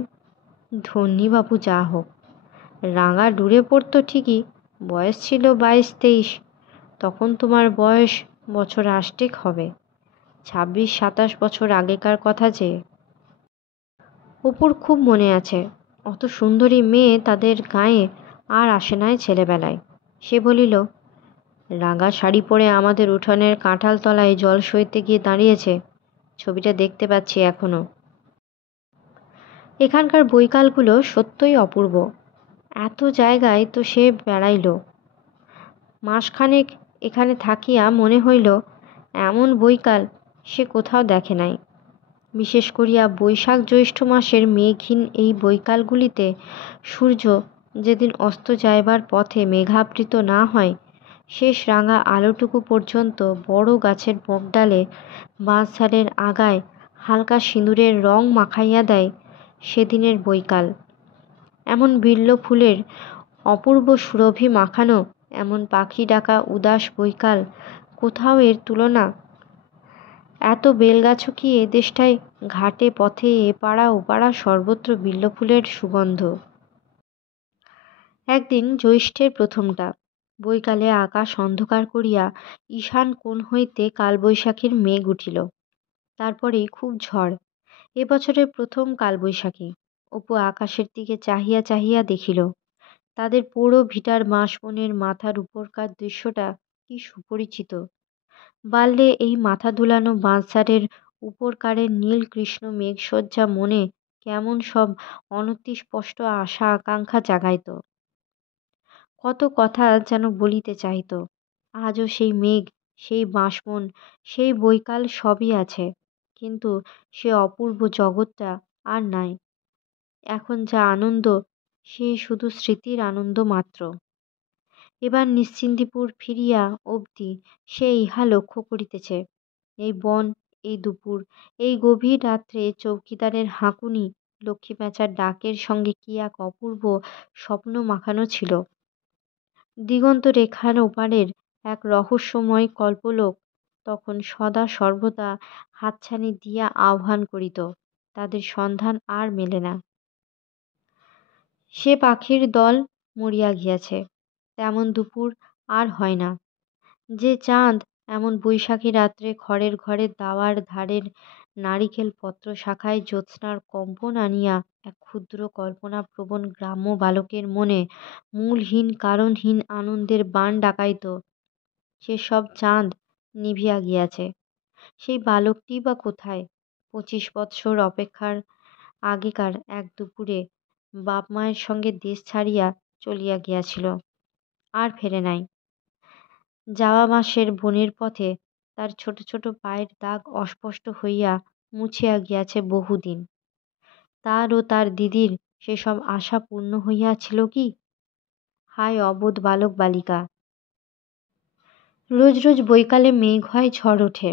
ধন্যী বাপু যা হোক, রাঙা ডুরে পড়তো ঠিকই, বয়স ছিল 22-23, তখন তোমার বয়স বছর আষ্টেক হবে, 26-27 বছর আগেকার কথা যে। অপুর খুব মনে আছে, অত সুন্দরী মেয়ে তাদের গায়ে আর আসে নাই ছেলেবেলায়। সে বলিল, রাঙা শাড়ি পরে আমাদের উঠানের কাঁঠাল তলায় জল সইতে গিয়ে দাঁড়িয়েছে, ছবিটা দেখতে পাচ্ছি এখনো। এখানকার বৈকালগুলো সত্যই অপূর্ব। এত জায়গায় তো সে বেড়াইল, মাসখানেক এখানে থাকিয়া মনে হইল এমন বৈকাল সে কোথাও দেখে নাই। বিশেষ করিয়া বৈশাখ জ্যৈষ্ঠ মাসের মেঘহীন এই বৈকালগুলিতে সূর্য যেদিন অস্ত যাইবার পথে মেঘাবৃত না হয়, শেষ রাঙা আলোটুকু পর্যন্ত বড় গাছের বকডালে বাঁশঝাড়ের আগায় হালকা সিঁদুরের রং মাখাইয়া দেয়, সেদিনের বৈকাল। এমন বিল্ব ফুলের অপূর্ব সুরভি মাখানো, এমন পাখি ডাকা উদাস বৈকাল, কোথাও এর তুলনা? এত বেলগাছও কি এ দেশটায়, ঘাটে পথে এ পাড়া ও পাড়া সর্বত্র বিল্ব ফুলের সুগন্ধ। একদিন জ্যৈষ্ঠের প্রথমটা বৈকালে আকাশ অন্ধকার করিয়া ঈশান কোণ হইতে কালবৈশাখীর মেঘ উঠিল। তারপরেই খুব ঝড়। এবছরের প্রথম কালবৈশাখী। অপু আকাশের দিকে চাহিয়া চাহিয়া দেখিল, তাদের পোড়ো ভিটার বাঁশবনের মাথার উপরকার দৃশ্যটা কি সুপরিচিত। বাল্যে এই মাথা দুলানো বাঁশঝাড়ের উপরকারের নীল কৃষ্ণ মেঘসজ্জা মনে কেমন সব অনতিস্পষ্ট আশা আকাঙ্ক্ষা জাগাইত। কত কথা যেন বলিতে চাহিত। আজও সেই মেঘ, সেই বাঁশবন, সেই বৈকাল সবই আছে, কিন্তু সে অপূর্ব জগৎটা আর নাই। এখন যা আনন্দ, সে শুধু স্মৃতির আনন্দ মাত্র। এবার নিশ্চিন্দিপুর ফিরিয়া অবধি সে ইহা লক্ষ্য করিতেছে। এই বন, এই দুপুর, এই গভীর রাত্রে চৌকিদারের হাঁকুনি, লক্ষ্মী প্যাঁচার ডাকের সঙ্গে কি এক অপূর্ব স্বপ্ন মাখানো ছিল। দিগন্ত রেখার ওপারের এক রহস্যময় কল্পলোক তখন সদা সর্বদা হাতছানি দিয়া আহ্বান করিত, তাদের সন্ধান আর মেলে না। সে পাখির দল মরিয়া গিয়াছে, তেমন দুপুর আর হয় না। যে চাঁদ এমন বৈশাখী রাত্রে খড়ের ঘরে দাওয়ার ধারের নারিকেল পত্র শাখায় জ্যোৎস্নার কম্পন আনিয়া এক ক্ষুদ্র কল্পনাপ্রবণ গ্রাম্য বালকের মনে মূলহীন কারণহীন আনন্দের বাণ ডাকাইত, সে সব চাঁদ নিভিয়া গিয়াছে। সেই বালকটি বা কোথায়? 25 বৎসর অপেক্ষার আগেকার এক দুপুরে বাপ মায়ের সঙ্গে দেশ ছাড়িয়া চলিয়া গিয়াছিল, আর ফেরে নাই। যাওয়া মাসের বনের পথে তার ছোট ছোট পায়ের দাগ অস্পষ্ট হইয়া মুছিয়া গিয়াছে বহুদিন। তার ও তার দিদির সেসব আশা পূর্ণ হইয়াছিল কি? হায় অবোধ বালক বালিকা! রোজ রোজ বৈকালে মেঘ হয়, ঝড় ওঠে।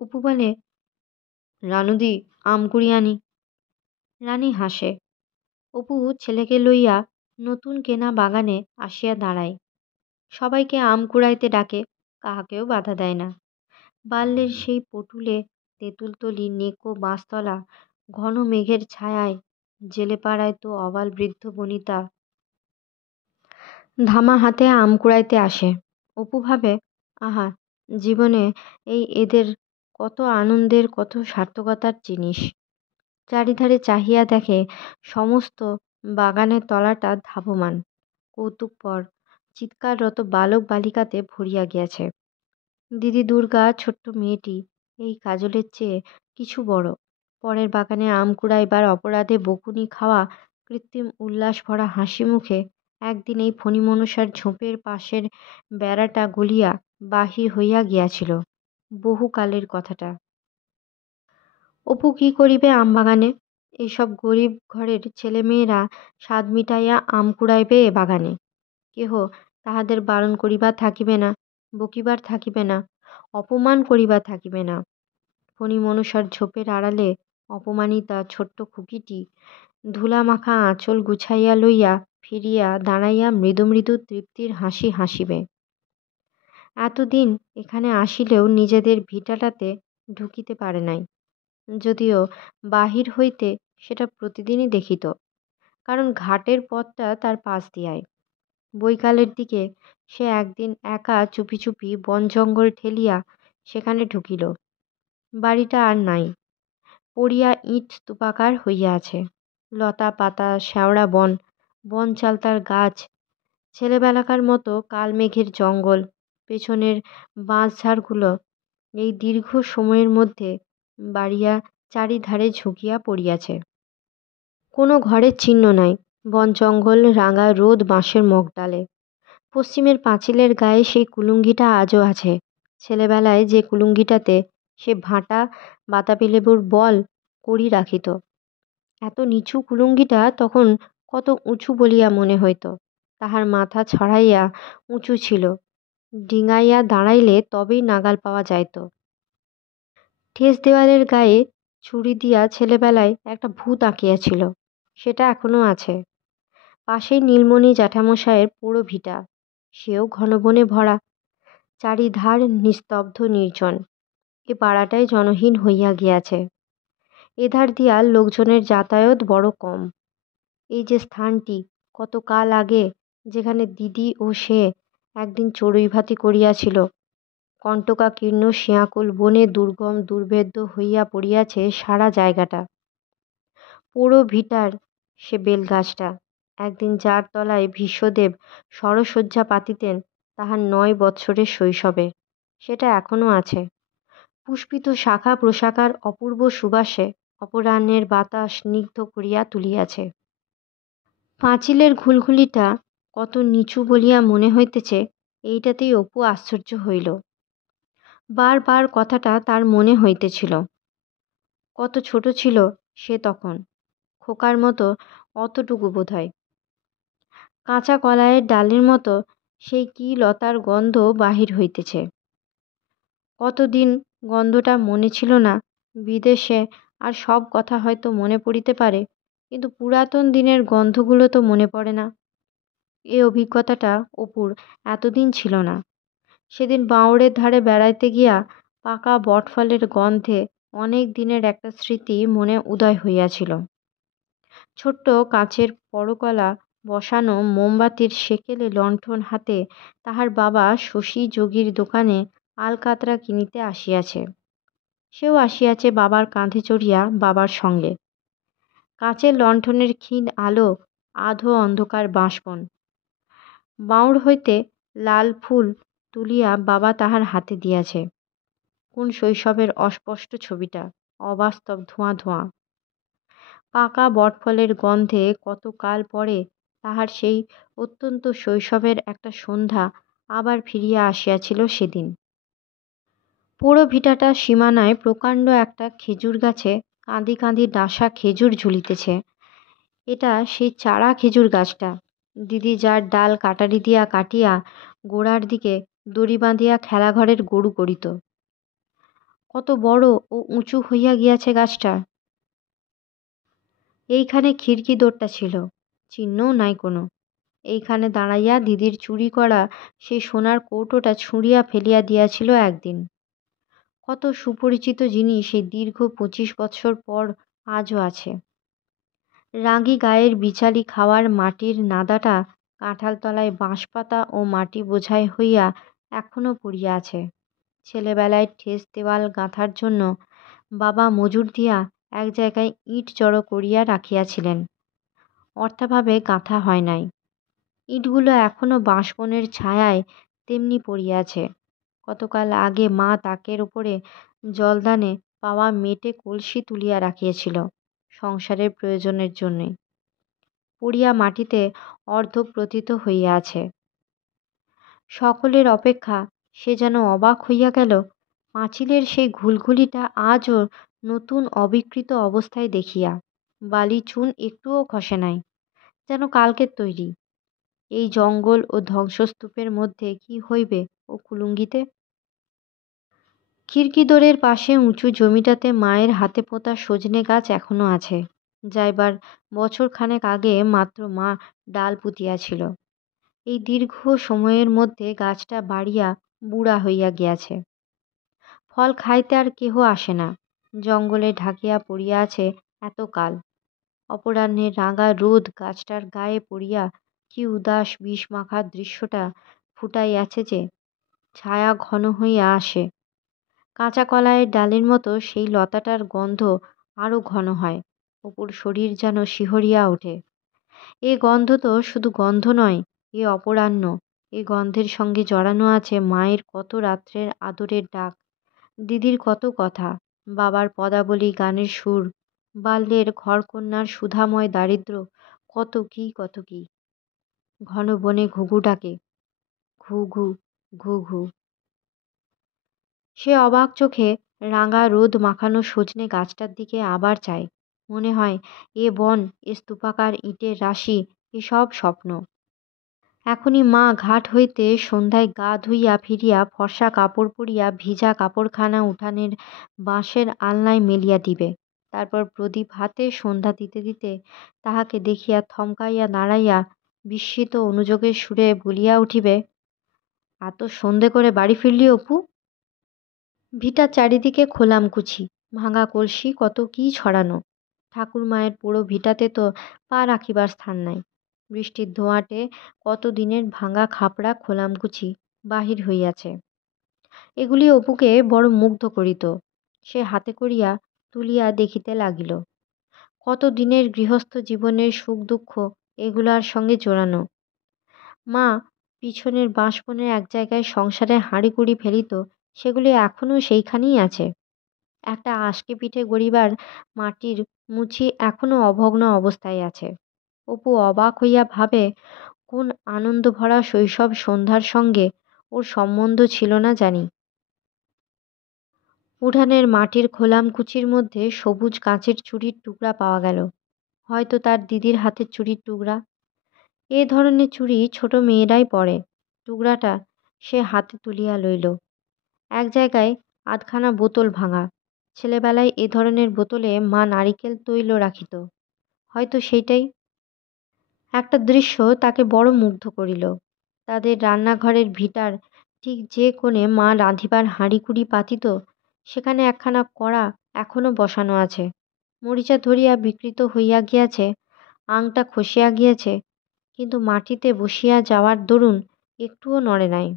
অপু বলে, রানুদি, আম কুড়ি আনি। রানী হাসে, অপু ছেলেকে লইয়া নতুন কেনা বাগানে আসিয়া দাঁড়ায়। সবাইকে আম কুড়াইতে ডাকে, কাহাকেও বাধা দেয় না। বাল্যের সেই পটুলে তেঁতুলতলি নেকো বাঁশতলা ঘন মেঘের ছায়ায় জেলেপাড়ায় তো অবাল বৃদ্ধ বনিতা ধামা হাতে আম কুড়াইতে আসে। অপু ভাবে, আহা, জীবনে এদের কত আনন্দের, কত সার্থকতার জিনিস। চারিধারে চাহিয়া দেখে সমস্ত বাগানের তলাটা ধাবমান, কৌতুকপর চিৎকাররত বালক বালিকাতে ভরিয়া গিয়াছে। দিদি দুর্গা ছোট্ট মেয়েটি এই কাজলের চেয়ে কিছু বড়। পরের বাগানে আম কুড়াইবার অপরাধে বকুনি খাওয়া কৃত্রিম উল্লাস ভরা হাসি মুখে একদিন এই ফণিমনসার ঝোপের পাশের বেড়াটা গলিয়া বাহির হইয়া গিয়াছিল। বহুকালের কথাটা। অপু কি করিবে আমবাগানে? এইসব গরিব ঘরের ছেলেমেয়েরা স্বাদ মিটাইয়া আম কুড়াইবে এ বাগানে। কেহ তাহাদের বারণ করিবার থাকিবে না, বকিবার থাকিবে না, অপমান করিবার থাকিবে না। ফণিমনসার ঝোপের আড়ালে অপমানিতা ছোট্ট খুকিটি ধুলামাখা আঁচল গুছাইয়া লইয়া ফিরিয়া দাঁড়াইয়া মৃদু মৃদু তৃপ্তির হাসি হাসিবে। এতদিন এখানে আসিলেও নিজেদের ভিটাটাতে ঢুকিতে পারে নাই, যদিও বাহির হইতে সেটা প্রতিদিনই দেখিত, কারণ ঘাটের পথটা তার পাশ দিয়ায়। বৈকালের দিকে সে একদিন একা চুপি চুপি বন জঙ্গল ঠেলিয়া সেখানে ঢুকিল। বাড়িটা আর নাই, পড়িয়া ইট স্তূপাকার হইয়া আছে। লতা পাতা শ্যাওড়া বন, বন চালতার গাছ, ছেলেবেলাকার মতো কালমেঘের জঙ্গল, পেছনের বাঁশঝাড়গুলো এই দীর্ঘ সময়ের মধ্যে বাড়িয়া চারিধারে ঝুঁকিয়া পড়িয়াছে। কোনো ঘরের চিহ্ন নাই। বন জঙ্গল, রাঙা রোদ বাঁশের মগডালে। পশ্চিমের পাঁচিলের গায়ে সেই কুলুঙ্গিটা আজও আছে। ছেলেবেলায় যে কুলুঙ্গিটাতে সে ভাঁটা বাতাবি লেবুর বল করি রাখিত। এত নিচু কুলুঙ্গিটা তখন কত উঁচু বলিয়া মনে হইত। তাহার মাথা ছড়াইয়া উঁচু ছিল, ডিঙাইয়া দাঁড়াইলে তবেই নাগাল পাওয়া যাইত। ঠেস দেওয়ালের গায়ে ছুরি দিয়া ছেলেবেলায় একটা ভূত আঁকিয়াছিল, সেটা এখনো আছে। পাশেই নীলমণি জ্যাঠামশায়ের পোড়ো ভিটা, সেও ঘন বনে ভরা। চারিধার নিস্তব্ধ নির্জন। এ পাড়াটাই জনহীন হইয়া গিয়াছে। এধার দিয়া লোকজনের যাতায়াত বড় কম। এই যে স্থানটি কত কাল আগে, যেখানে দিদি ও সে একদিন চড়ুইভাতি করিয়াছিল, কণ্টকাকীর্ণ শিয়াকুল বনে দুর্গম দুর্ভেদ্য হইয়া পড়িয়াছে সারা জায়গাটা। পোড়ো ভিটার সে বেলগাছটা, একদিন যার তলায় ভীষ্মদেব সরসজ্জা পাতিতেন তাহার 9 বৎসরের শৈশবে, সেটা এখনো আছে। পুষ্পিত শাখা প্রশাখার অপূর্ব সুবাসে অপরাহ্নের বাতাস স্নিগ্ধ করিয়া তুলিয়াছে। পাঁচিলের ঘুলঘুলিটা কত নিচু বলিয়া মনে হইতেছে, এইটাতেই অপু আশ্চর্য হইল। বার বার কথাটা তার মনে হইতেছিল। কত ছোট ছিল সে তখন, খোকার মতো অতটুকু বোধহয়। কাঁচা কলাইয়ের ডালের মতো সেই কি লতার গন্ধ বাহির হইতেছে। কতদিন গন্ধটা মনে ছিল না। বিদেশে আর সব কথা হয়তো মনে পড়িতে পারে, কিন্তু পুরাতন দিনের গন্ধগুলো তো মনে পড়ে না। এই অভিজ্ঞতাটা অপুর এতদিন ছিল না। সেদিন বাঁওড়ের ধারে বেড়াইতে গিয়া পাকা বটফলের গন্ধে অনেক দিনের একটা স্মৃতি মনে উদয় হইয়াছিল। ছোট্ট কাঁচের পরকলা বসানো মোমবাতির সেকেলে লণ্ঠন হাতে তাহার বাবা শশী যোগীর দোকানে আলকাতরা কিনিতে আসিয়াছে। সেও আসিয়াছে বাবার কাঁধে চড়িয়া বাবার সঙ্গে। কাঁচের লণ্ঠনের ক্ষীণ আলো আধো অন্ধকার বাঁশবন। বাঁওড় হইতে লাল ফুল তুলিয়া বাবা তাহার হাতে দিয়াছে। কোন শৈশবের অস্পষ্ট ছবিটা, অবাস্তব ধোঁয়া ধোঁয়া। পাকা বটফলের গন্ধে কত কাল পরে তাহার সেই অত্যন্ত শৈশবের একটা সন্ধ্যা আবার ফিরিয়া আসিয়াছিল সেদিন। পোড়ো ভিটাটা সীমানায় প্রকাণ্ড একটা খেজুর গাছে কাঁদি কাঁদি ডাসা খেজুর ঝুলিতেছে। এটা সেই চারা খেজুর গাছটা, দিদি যার ডাল কাটারি দিয়া কাটিয়া গোড়ার দিকে দড়ি বাঁধিয়া খেলাঘরের গরু করিত। কত বড় ও উঁচু হইয়া গিয়াছে গাছটা। এইখানে খিড়কি দোরটা ছিল, চিহ্নও নাই কোনো। এইখানে দাঁড়াইয়া দিদির চুরি করা সেই সোনার কৌটোটা ছুঁড়িয়া ফেলিয়া দিয়াছিল একদিন। কত সুপরিচিত জিনিস এই দীর্ঘ 25 বৎসর পর আজও আছে। রাগী গায়ের বিচালি খাওয়ার মাটির নাদাটা কাঁঠালতলায় বাঁশপাতা ও মাটি বোঝাই হইয়া এখনো পড়িয়া আছে। ছেলেবেলায় ঠেস দেওয়াল গাঁথার জন্য বাবা মজুর দিয়া এক জায়গায় ইট জড়ো করিয়া রাখিয়াছিলেন, অর্থাভাবে গাঁথা হয় নাই। ইটগুলো এখনো বাঁশবনের ছায়ায় তেমনি পড়িয়াছে। কতকাল আগে মা তাকের উপরে জলদানে পাওয়া মেটে কলসি তুলিয়া রাখিয়াছিল সংসারের প্রয়োজনের জন্যে। পড়িয়া মাটিতে অর্ধপ্রথিত হইয়া আছে। সকলের অপেক্ষা সে যেন অবাক হইয়া গেল, পাঁচিলের সেই ঘুলঘুলিটা আজও নতুন অবিকৃত অবস্থায় দেখিয়া। বালি চুন একটুও খসে নাই, যেন কালকের তৈরি। এই জঙ্গল ও ধ্বংসস্তূপের মধ্যে কি হইবে ও কুলুঙ্গিতে? খিড়কিদোরের পাশে উঁচু জমিটাতে মায়ের হাতে পোঁতা সজনে গাছ এখনো আছে। যাইবার বছরখানেক আগে মাত্র মা ডাল পুঁতিয়াছিল। এই দীর্ঘ সময়ের মধ্যে গাছটা বাড়িয়া বুড়া হইয়া গিয়াছে। ফল খাইতে আর কেহ আসে না। জঙ্গলে ঢাকিয়া পড়িয়া আছে এতকাল। অপরাহ্নের রাঙা রোদ গাছটার গায়ে পড়িয়া কি উদাস বিষমাখা দৃশ্যটা ফুটাইয়াছে যে, ছায়া ঘন হইয়া আসে। কাঁচা কলাইয়ের ডালের মতো সেই লতাটার গন্ধ আরও ঘন হয়। অপুর শরীর যেন শিহরিয়া ওঠে। এ গন্ধ তো শুধু গন্ধ নয়, এ অপরাহ্ন। এ গন্ধের সঙ্গে জড়ানো আছে মায়ের কত রাত্রের আদরের ডাক, দিদির কত কথা, বাবার পদাবলী গানের সুর, বাল্যের ঘরকন্যার সুধাময় দারিদ্র্য, কত কি কত কি। ঘন বনে ঘুঘু ডাকে, ঘু ঘু ঘু ঘু। সে অবাক চোখে রাঙা রোদ মাখানো সজনে গাছটার দিকে আবার চায়। মনে হয় এ বন, এ স্তূপাকার ইটের রাশি, এ সব স্বপ্ন। এখনই মা ঘাট হইতে সন্ধ্যায় গা ধুইয়া ফিরিয়া ফর্সা কাপড় পরিয়া ভিজা কাপড়খানা উঠানের বাঁশের আলনায় মেলিয়া দিবে। তারপর প্রদীপ হাতে সন্ধ্যা দিতে দিতে তাহাকে দেখিয়া থমকাইয়া দাঁড়াইয়া বিস্মিত অনুযোগের সুরে বলিয়া উঠিবে, এত সন্ধে করে বাড়ি ফিরলি অপু? ভিটার চারিদিকে খোলামকুচি, ভাঙা কলসি, কত কি ছড়ানো। ঠাকুরমায়ের পোড়ো ভিটাতে তো পা রাখিবার স্থান নাই। বৃষ্টির ধোঁয়াটে কত দিনের ভাঙা খাপড়া খোলামকুচি বাহির হইয়াছে। এগুলি অপুকে বড় মুগ্ধ করিত। সে হাতে করিয়া তুলিয়া দেখিতে লাগিল। কত দিনের গৃহস্থ জীবনের সুখ দুঃখ এগুলার সঙ্গে জোড়ানো। মা পিছনের বাঁশবনের এক জায়গায় সংসারে হাঁড়িকুড়ি ফেলিত, সেগুলি এখনও সেইখানেই আছে। একটা আঁশকে পিঠে গড়িবার মাটির মুচি এখনও অভগ্ন অবস্থায় আছে। অপু অবাক হইয়া ভাবে, কোন আনন্দভরা শৈশব সন্ধ্যার সঙ্গে ওর সম্বন্ধ ছিল না জানি। উঠানের মাটির খোলামকুচির মধ্যে সবুজ কাঁচের চুড়ির টুকরা পাওয়া গেল। হয়তো তার দিদির হাতের চুড়ির টুকরা। এ ধরনের চুড়ি ছোট মেয়েরাই পরে। টুকরাটা সে হাতে তুলিয়া লইল। এক জায়গায় আধখানা বোতল ভাঙা। ছেলেবেলায় এ ধরনের বোতলে মা নারিকেল তৈল রাখিত। হয়তো সেইটাই। একটা দৃশ্য তাকে বড় মুগ্ধ করিল। তাদের রান্নাঘরের ভিটার ঠিক যে কোণে মা রাঁধিবার হাঁড়িকুড়ি পাতিত, সেখানে একখানা কড়া এখনো বসানো আছে। মরিচা ধরিয়া বিকৃত হইয়া গিয়াছে, আংটা খসিয়া গিয়াছে, কিন্তু মাটিতে বসিয়া যাওয়ার দরুন একটুও নড়ে নাই।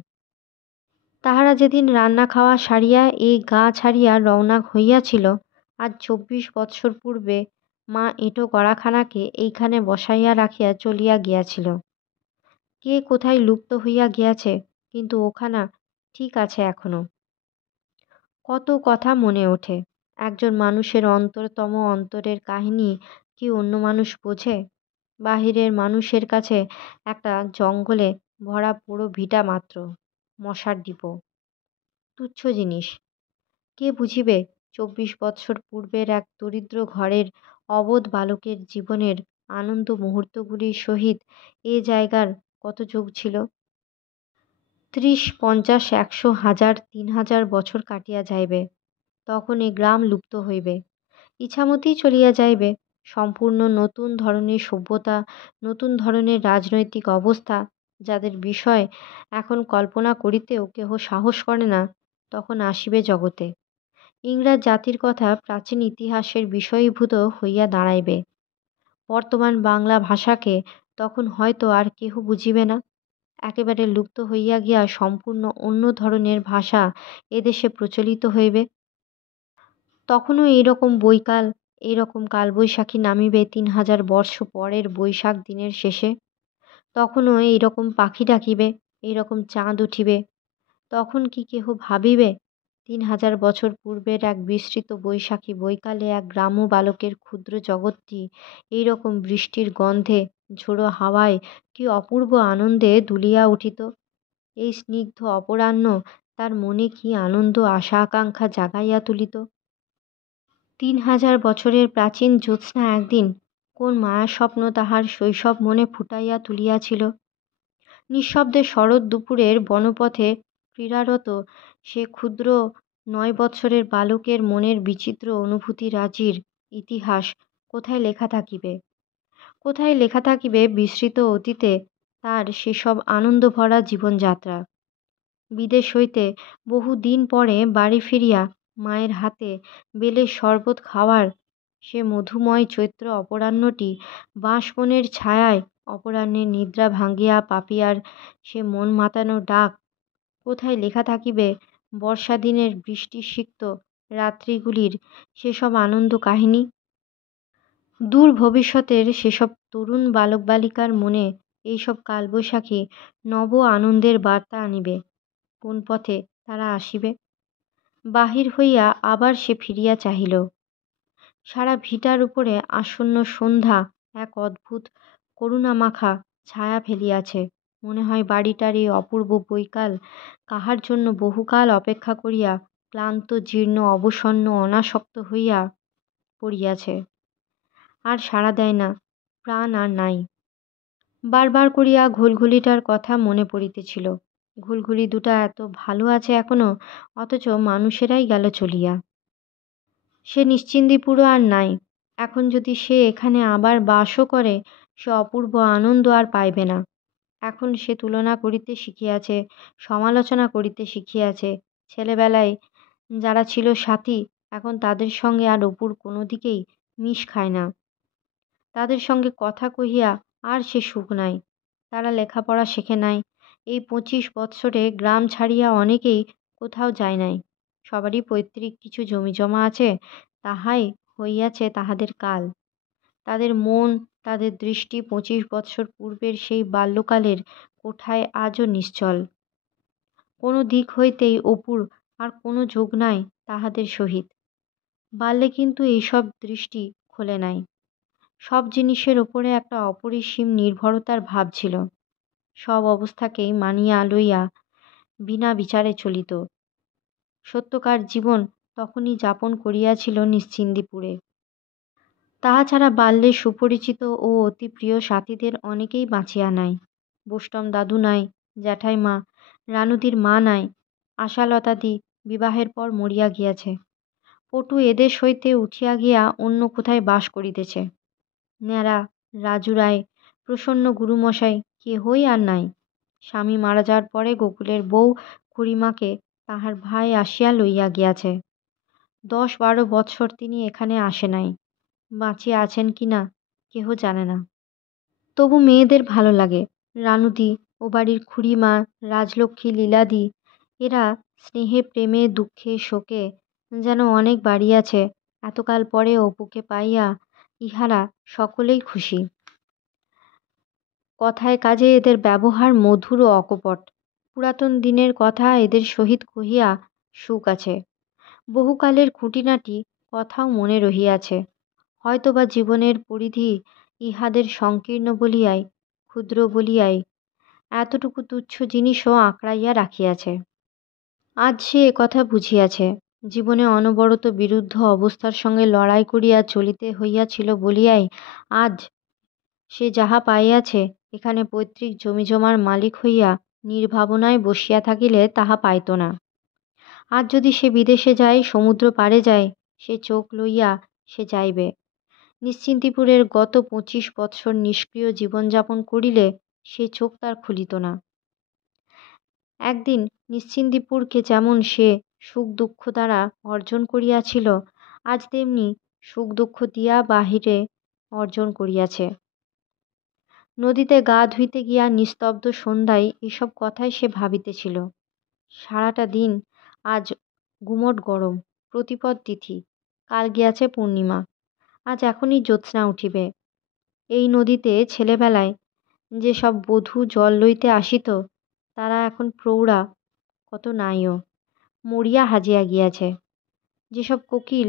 তাহারা যেদিন রান্না খাওয়া সারিয়া এই গা ছাড়িয়া রওনা হইয়াছিল, আজ 24 বৎসর পূর্বে মা এঁটো কড়াখানাকে এইখানে বসাইয়া রাখিয়া চলিয়া গিয়াছিল। কে কোথায় লুপ্ত হইয়া গিয়াছে, কিন্তু ওখানা ঠিক আছে এখনো। কত কথা মনে ওঠে। একজন মানুষের অন্তরতম অন্তরের কাহিনী কি অন্য মানুষ বোঝে? বাহিরের মানুষের কাছে একটা জঙ্গলে ভরা পোড়ো ভিটা মাত্র, মশার ডিপো, তুচ্ছ জিনিস। কে বুঝিবে 24 বৎসর পূর্বের এক দরিদ্র ঘরের অবোধ বালকের জীবনের আনন্দ মুহূর্তগুলির সহিত এ জায়গার কত যোগ ছিল। 30, 50, 100, 1000, 3000 বছর কাটিয়া যাইবে, তখন এ গ্রাম লুপ্ত হইবে, ইছামতি চলিয়া যাইবে। সম্পূর্ণ নতুন ধরনের সভ্যতা, নতুন ধরনের রাজনৈতিক অবস্থা, যাদের বিষয় এখন কল্পনা করিতেও কেহ সাহস করে না, তখন আসিবে জগতে। ইংরাজ জাতির কথা প্রাচীন ইতিহাসের বিষয়ীভূত হইয়া দাঁড়াইবে। বর্তমান বাংলা ভাষাকে তখন হয়তো আর কেহ বুঝিবে না। একেবারে লুপ্ত হইয়া গিয়া সম্পূর্ণ অন্য ধরনের ভাষা এদেশে প্রচলিত হইবে। তখনও এইরকম বৈকাল, এইরকম কালবৈশাখী নামিবে ৩,০০০ বর্ষ পরের বৈশাখ দিনের শেষে। তখনও এইরকম পাখি ডাকিবে, এইরকম চাঁদ উঠিবে। তখন কি কেহ ভাবিবে ৩,০০০ বছর পূর্বের এক বিস্তৃত বৈশাখী বৈকালে এক গ্রাম্য বালকের ক্ষুদ্র জগৎটি এইরকম বৃষ্টির গন্ধে, ঝোড়ো হাওয়ায় কি অপূর্ব আনন্দে দুলিয়া উঠিত? এই স্নিগ্ধ অপরাহ্ন তার মনে কি আনন্দ আশা আকাঙ্ক্ষা জাগাইয়া তুলিত! ৩,০০০ বছরের প্রাচীন জ্যোৎস্না একদিন কোন মায়াস্বপ্ন তাহার শৈশব মনে ফুটাইয়া তুলিয়াছিল! নিঃশব্দে শরৎ দুপুরের বনপথে ক্রীড়ারত সে ক্ষুদ্র ৯ বৎসরের বালকের মনের বিচিত্র অনুভূতিরাজির ইতিহাস কোথায় লেখা থাকিবে? কোথায় লেখা থাকিবে বিস্মৃত অতীতে তার সেসব আনন্দভরা জীবনযাত্রা? বিদেশ হইতে বহু দিন পরে বাড়ি ফিরিয়া মায়ের হাতে বেলের শরবত খাওয়ার সে মধুময় চৈত্র অপরাহ্নটি, বাঁশবনের ছায়ায় অপরাহ্নের নিদ্রা ভাঙ্গিয়া পাপিয়ার সে মন মাতানো ডাক, কোথায় লেখা থাকিবে বর্ষাদিনের বৃষ্টিসিক্ত রাত্রিগুলির সেসব আনন্দ কাহিনী? দূর ভবিষ্যতের সেসব তরুণ বালক বালিকার মনে এইসব কালবৈশাখী নব আনন্দের বার্তা আনিবে? কোন পথে তারা আসিবে? বাহির হইয়া আবার সে ফিরিয়া চাহিল। সারা ভিটার উপরে আসন্ন সন্ধ্যা এক অদ্ভুত করুণামাখা ছায়া ফেলিয়াছে। মনে হয় বাড়িটার এই অপূর্ব বৈকাল কাহার জন্য বহুকাল অপেক্ষা করিয়া ক্লান্ত জীর্ণ অবসন্ন অনাসক্ত হইয়া পড়িয়াছে। আর সাড়া দেয় না, প্রাণ আর নাই। বারবার করিয়া ঘুলঘুলিটার কথা মনে পড়িতেছিল। ঘুলঘুলি দুটা এত ভালো আছে এখনো, অথচ মানুষেরাই গেল চলিয়া। সে নিশ্চিন্দিপুরও আর নাই। এখন যদি সে এখানে আবার বাসও করে, সে অপূর্ব আনন্দ আর পাইবে না। এখন সে তুলনা করিতে শিখিয়াছে, সমালোচনা করিতে শিখিয়াছে। ছেলেবেলায় যারা ছিল সাথী, এখন তাদের সঙ্গে আর অপুর কোনো দিকেই মিশ খায় না। তাদের সঙ্গে কথা কহিয়া আর সে সুখ নাই। তারা লেখাপড়া শেখে নাই। এই ২৫ বৎসরে গ্রাম ছাড়িয়া অনেকেই কোথাও যায় নাই। সবারই পৈতৃক কিছু জমিজমা আছে, তাহাই হইয়াছে তাহাদের কাল। তাদের মন, তাদের দৃষ্টি ২৫ বৎসর পূর্বের সেই বাল্যকালের কোঠায় আজও নিশ্চল। কোনো দিক হইতেই অপুর আর কোনো যোগ নাই তাহাদের সহিত। বাল্যে কিন্তু এইসব দৃষ্টি খোলে নাই। সব জিনিসের ওপরে একটা অপরিসীম নির্ভরতার ভাব ছিল। সব অবস্থাকেই মানিয়া লইয়া বিনা বিচারে চলিত। সত্যকার জীবন তখনই যাপন করিয়াছিল নিশ্চিন্দিপুরে। তাহা ছাড়া বাল্যে সুপরিচিত ও অতি প্রিয় সাথীদের অনেকেই বাঁচিয়া নাই। বোষ্টম দাদু নাই, জ্যাঠাইমা, রানুদির মা নাই, আশালতাদি বিবাহের পর মরিয়া গিয়াছে। পটু এদেশ হইতে উঠিয়া গিয়া অন্য কোথায় বাস করিতেছে। ন্যাড়া, রাজু রায়, প্রসন্ন গুরুমশাই কেহই আর নাই। স্বামী মারা যাওয়ার পরে গোকুলের বউ খুড়িমাকে তাহার ভাই আসিয়া লইয়া গিয়াছে। ১০-১২ বৎসর তিনি এখানে আসে নাই। বাঁচিয়া আছেন কি না কেহ জানে না। তবু মেয়েদের ভালো লাগে। রানুদি, ও বাড়ির খুড়িমা, রাজলক্ষ্মী, লীলাদি, এরা স্নেহে প্রেমে দুঃখে শোকে যেন অনেক বাড়িয়াছে। এতকাল পরে অপুকে পাইয়া ইহারা সকলেই খুশি। কথায় কাজে এদের ব্যবহার মধুর ও অকপট। পুরাতন দিনের কথা এদের সহিত কহিয়া সুখ আছে। বহুকালের খুঁটিনাটি কথাও মনে রহিয়াছে। হয়তোবা জীবনের পরিধি ইহাদের সংকীর্ণ বলিয়াই, ক্ষুদ্র বলিয়াই এতটুকু তুচ্ছ জিনিসও আঁকড়াইয়া রাখিয়াছে। আজ সে একথা বুঝিয়াছে। জীবনে অনবরত বিরুদ্ধ অবস্থার সঙ্গে লড়াই করিয়া চলিতে হইয়াছিল বলিয়াই আজ সে যাহা পাইয়াছে, এখানে পৈতৃক জমিজমার মালিক হইয়া নির্ভাবনায় বসিয়া থাকিলে তাহা পাইত না। আজ যদি সে বিদেশে যায়, সমুদ্র পাড়ে যায়, সে চোখ লইয়া সে যাইবে। নিশ্চিন্তিপুরের গত 25 বৎসর নিষ্ক্রিয় জীবনযাপন করিলে সে চোখ তার খুলিত না। একদিন নিশ্চিন্তিপুরকে যেমন সে সুখ দুঃখ দ্বারা অর্জন করিয়াছিল, আজ তেমনি সুখ দুঃখ দিয়া বাহিরে অর্জন করিয়াছে। নদীতে গা ধুইতে গিয়া নিস্তব্ধ সন্ধ্যায় এসব কথাই সে ভাবিতেছিল। সারাটা দিন আজ গুমট গরম, প্রতিপদ তিথি, কাল গিয়াছে পূর্ণিমা, আজ এখনই জ্যোৎস্না উঠিবে। এই নদীতে ছেলেবেলায় যে সব বধূ জল লইতে আসিত, তারা এখন প্রৌঢ়া কত নাইও, মরিয়া হাজিয়া গিয়াছে। যেসব কোকিল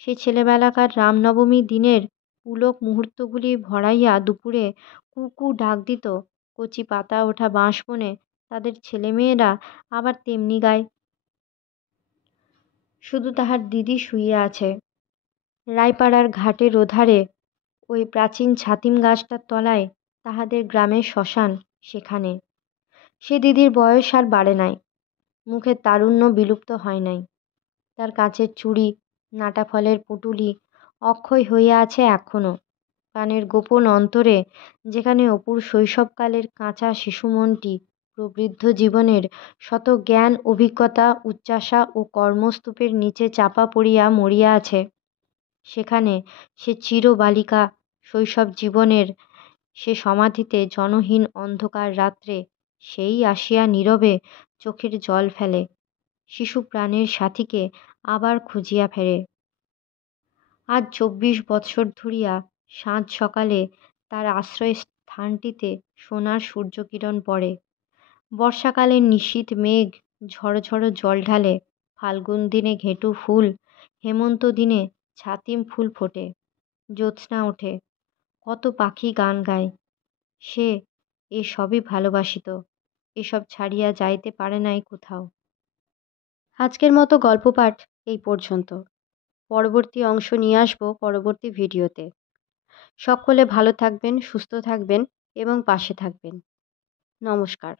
সেই ছেলেবেলাকার রামনবমী দিনের পুলক মুহূর্তগুলি ভরাইয়া দুপুরে কু কু ডাক দিত কচি পাতা ওঠা বাঁশ বনে, তাদের ছেলেমেয়েরা আবার তেমনি গায়। শুধু তাহার দিদি শুইয়া আছে রায়পাড়ার ঘাটের ওধারে, ওই প্রাচীন ছাতিম গাছটার তলায় তাহাদের গ্রামের শ্মশান, সেখানে। সে দিদির বয়স আর বাড়ে নাই, মুখের তারুণ্য বিলুপ্ত হয় নাই। তার কাঁচের চুড়ি, নাটা ফলের পুঁটুলি অক্ষয় হইয়া আছে এখনও। প্রাণের গোপন অন্তরে, যেখানে অপুর শৈশবকালের কাঁচা শিশুমনটি প্রবৃদ্ধ জীবনের শত জ্ঞান অভিজ্ঞতা উচ্চাশা ও কর্মস্তূপের নিচে চাপা পড়িয়া মরিয়া আছে, সেখানে সে চির বালিকা শৈশব জীবনের সে সমাধিতে জনহীন অন্ধকার রাত্রে সেই আসিয়া নীরবে চোখের জল ফেলে, শিশু প্রাণের সাথীকে আবার খুঁজিয়া ফেরে। আজ 24 বৎসর ধরিয়া সাঁঝ সকালে তার আশ্রয় স্থানটিতে সোনার সূর্যকিরণ পড়ে। বর্ষাকালের নিশীথ মেঘ ঝড় ঝড় জল ঢালে, ফাল্গুন দিনে ঘেঁটু ফুল, হেমন্ত দিনে ছাতিম ফুল ফোটে, জ্যোৎস্না ওঠে, কত পাখি গান গায়। সে এ সবই ভালোবাসিত, এসব ছাড়িয়া যাইতে পারে নাই কোথাও। আজকের মতো গল্প পাঠ এই পর্যন্ত। পরবর্তী অংশ নিয়ে আসবো পরবর্তী ভিডিওতে। সকলে ভালো থাকবেন, সুস্থ থাকবেন এবং পাশে থাকবেন। নমস্কার।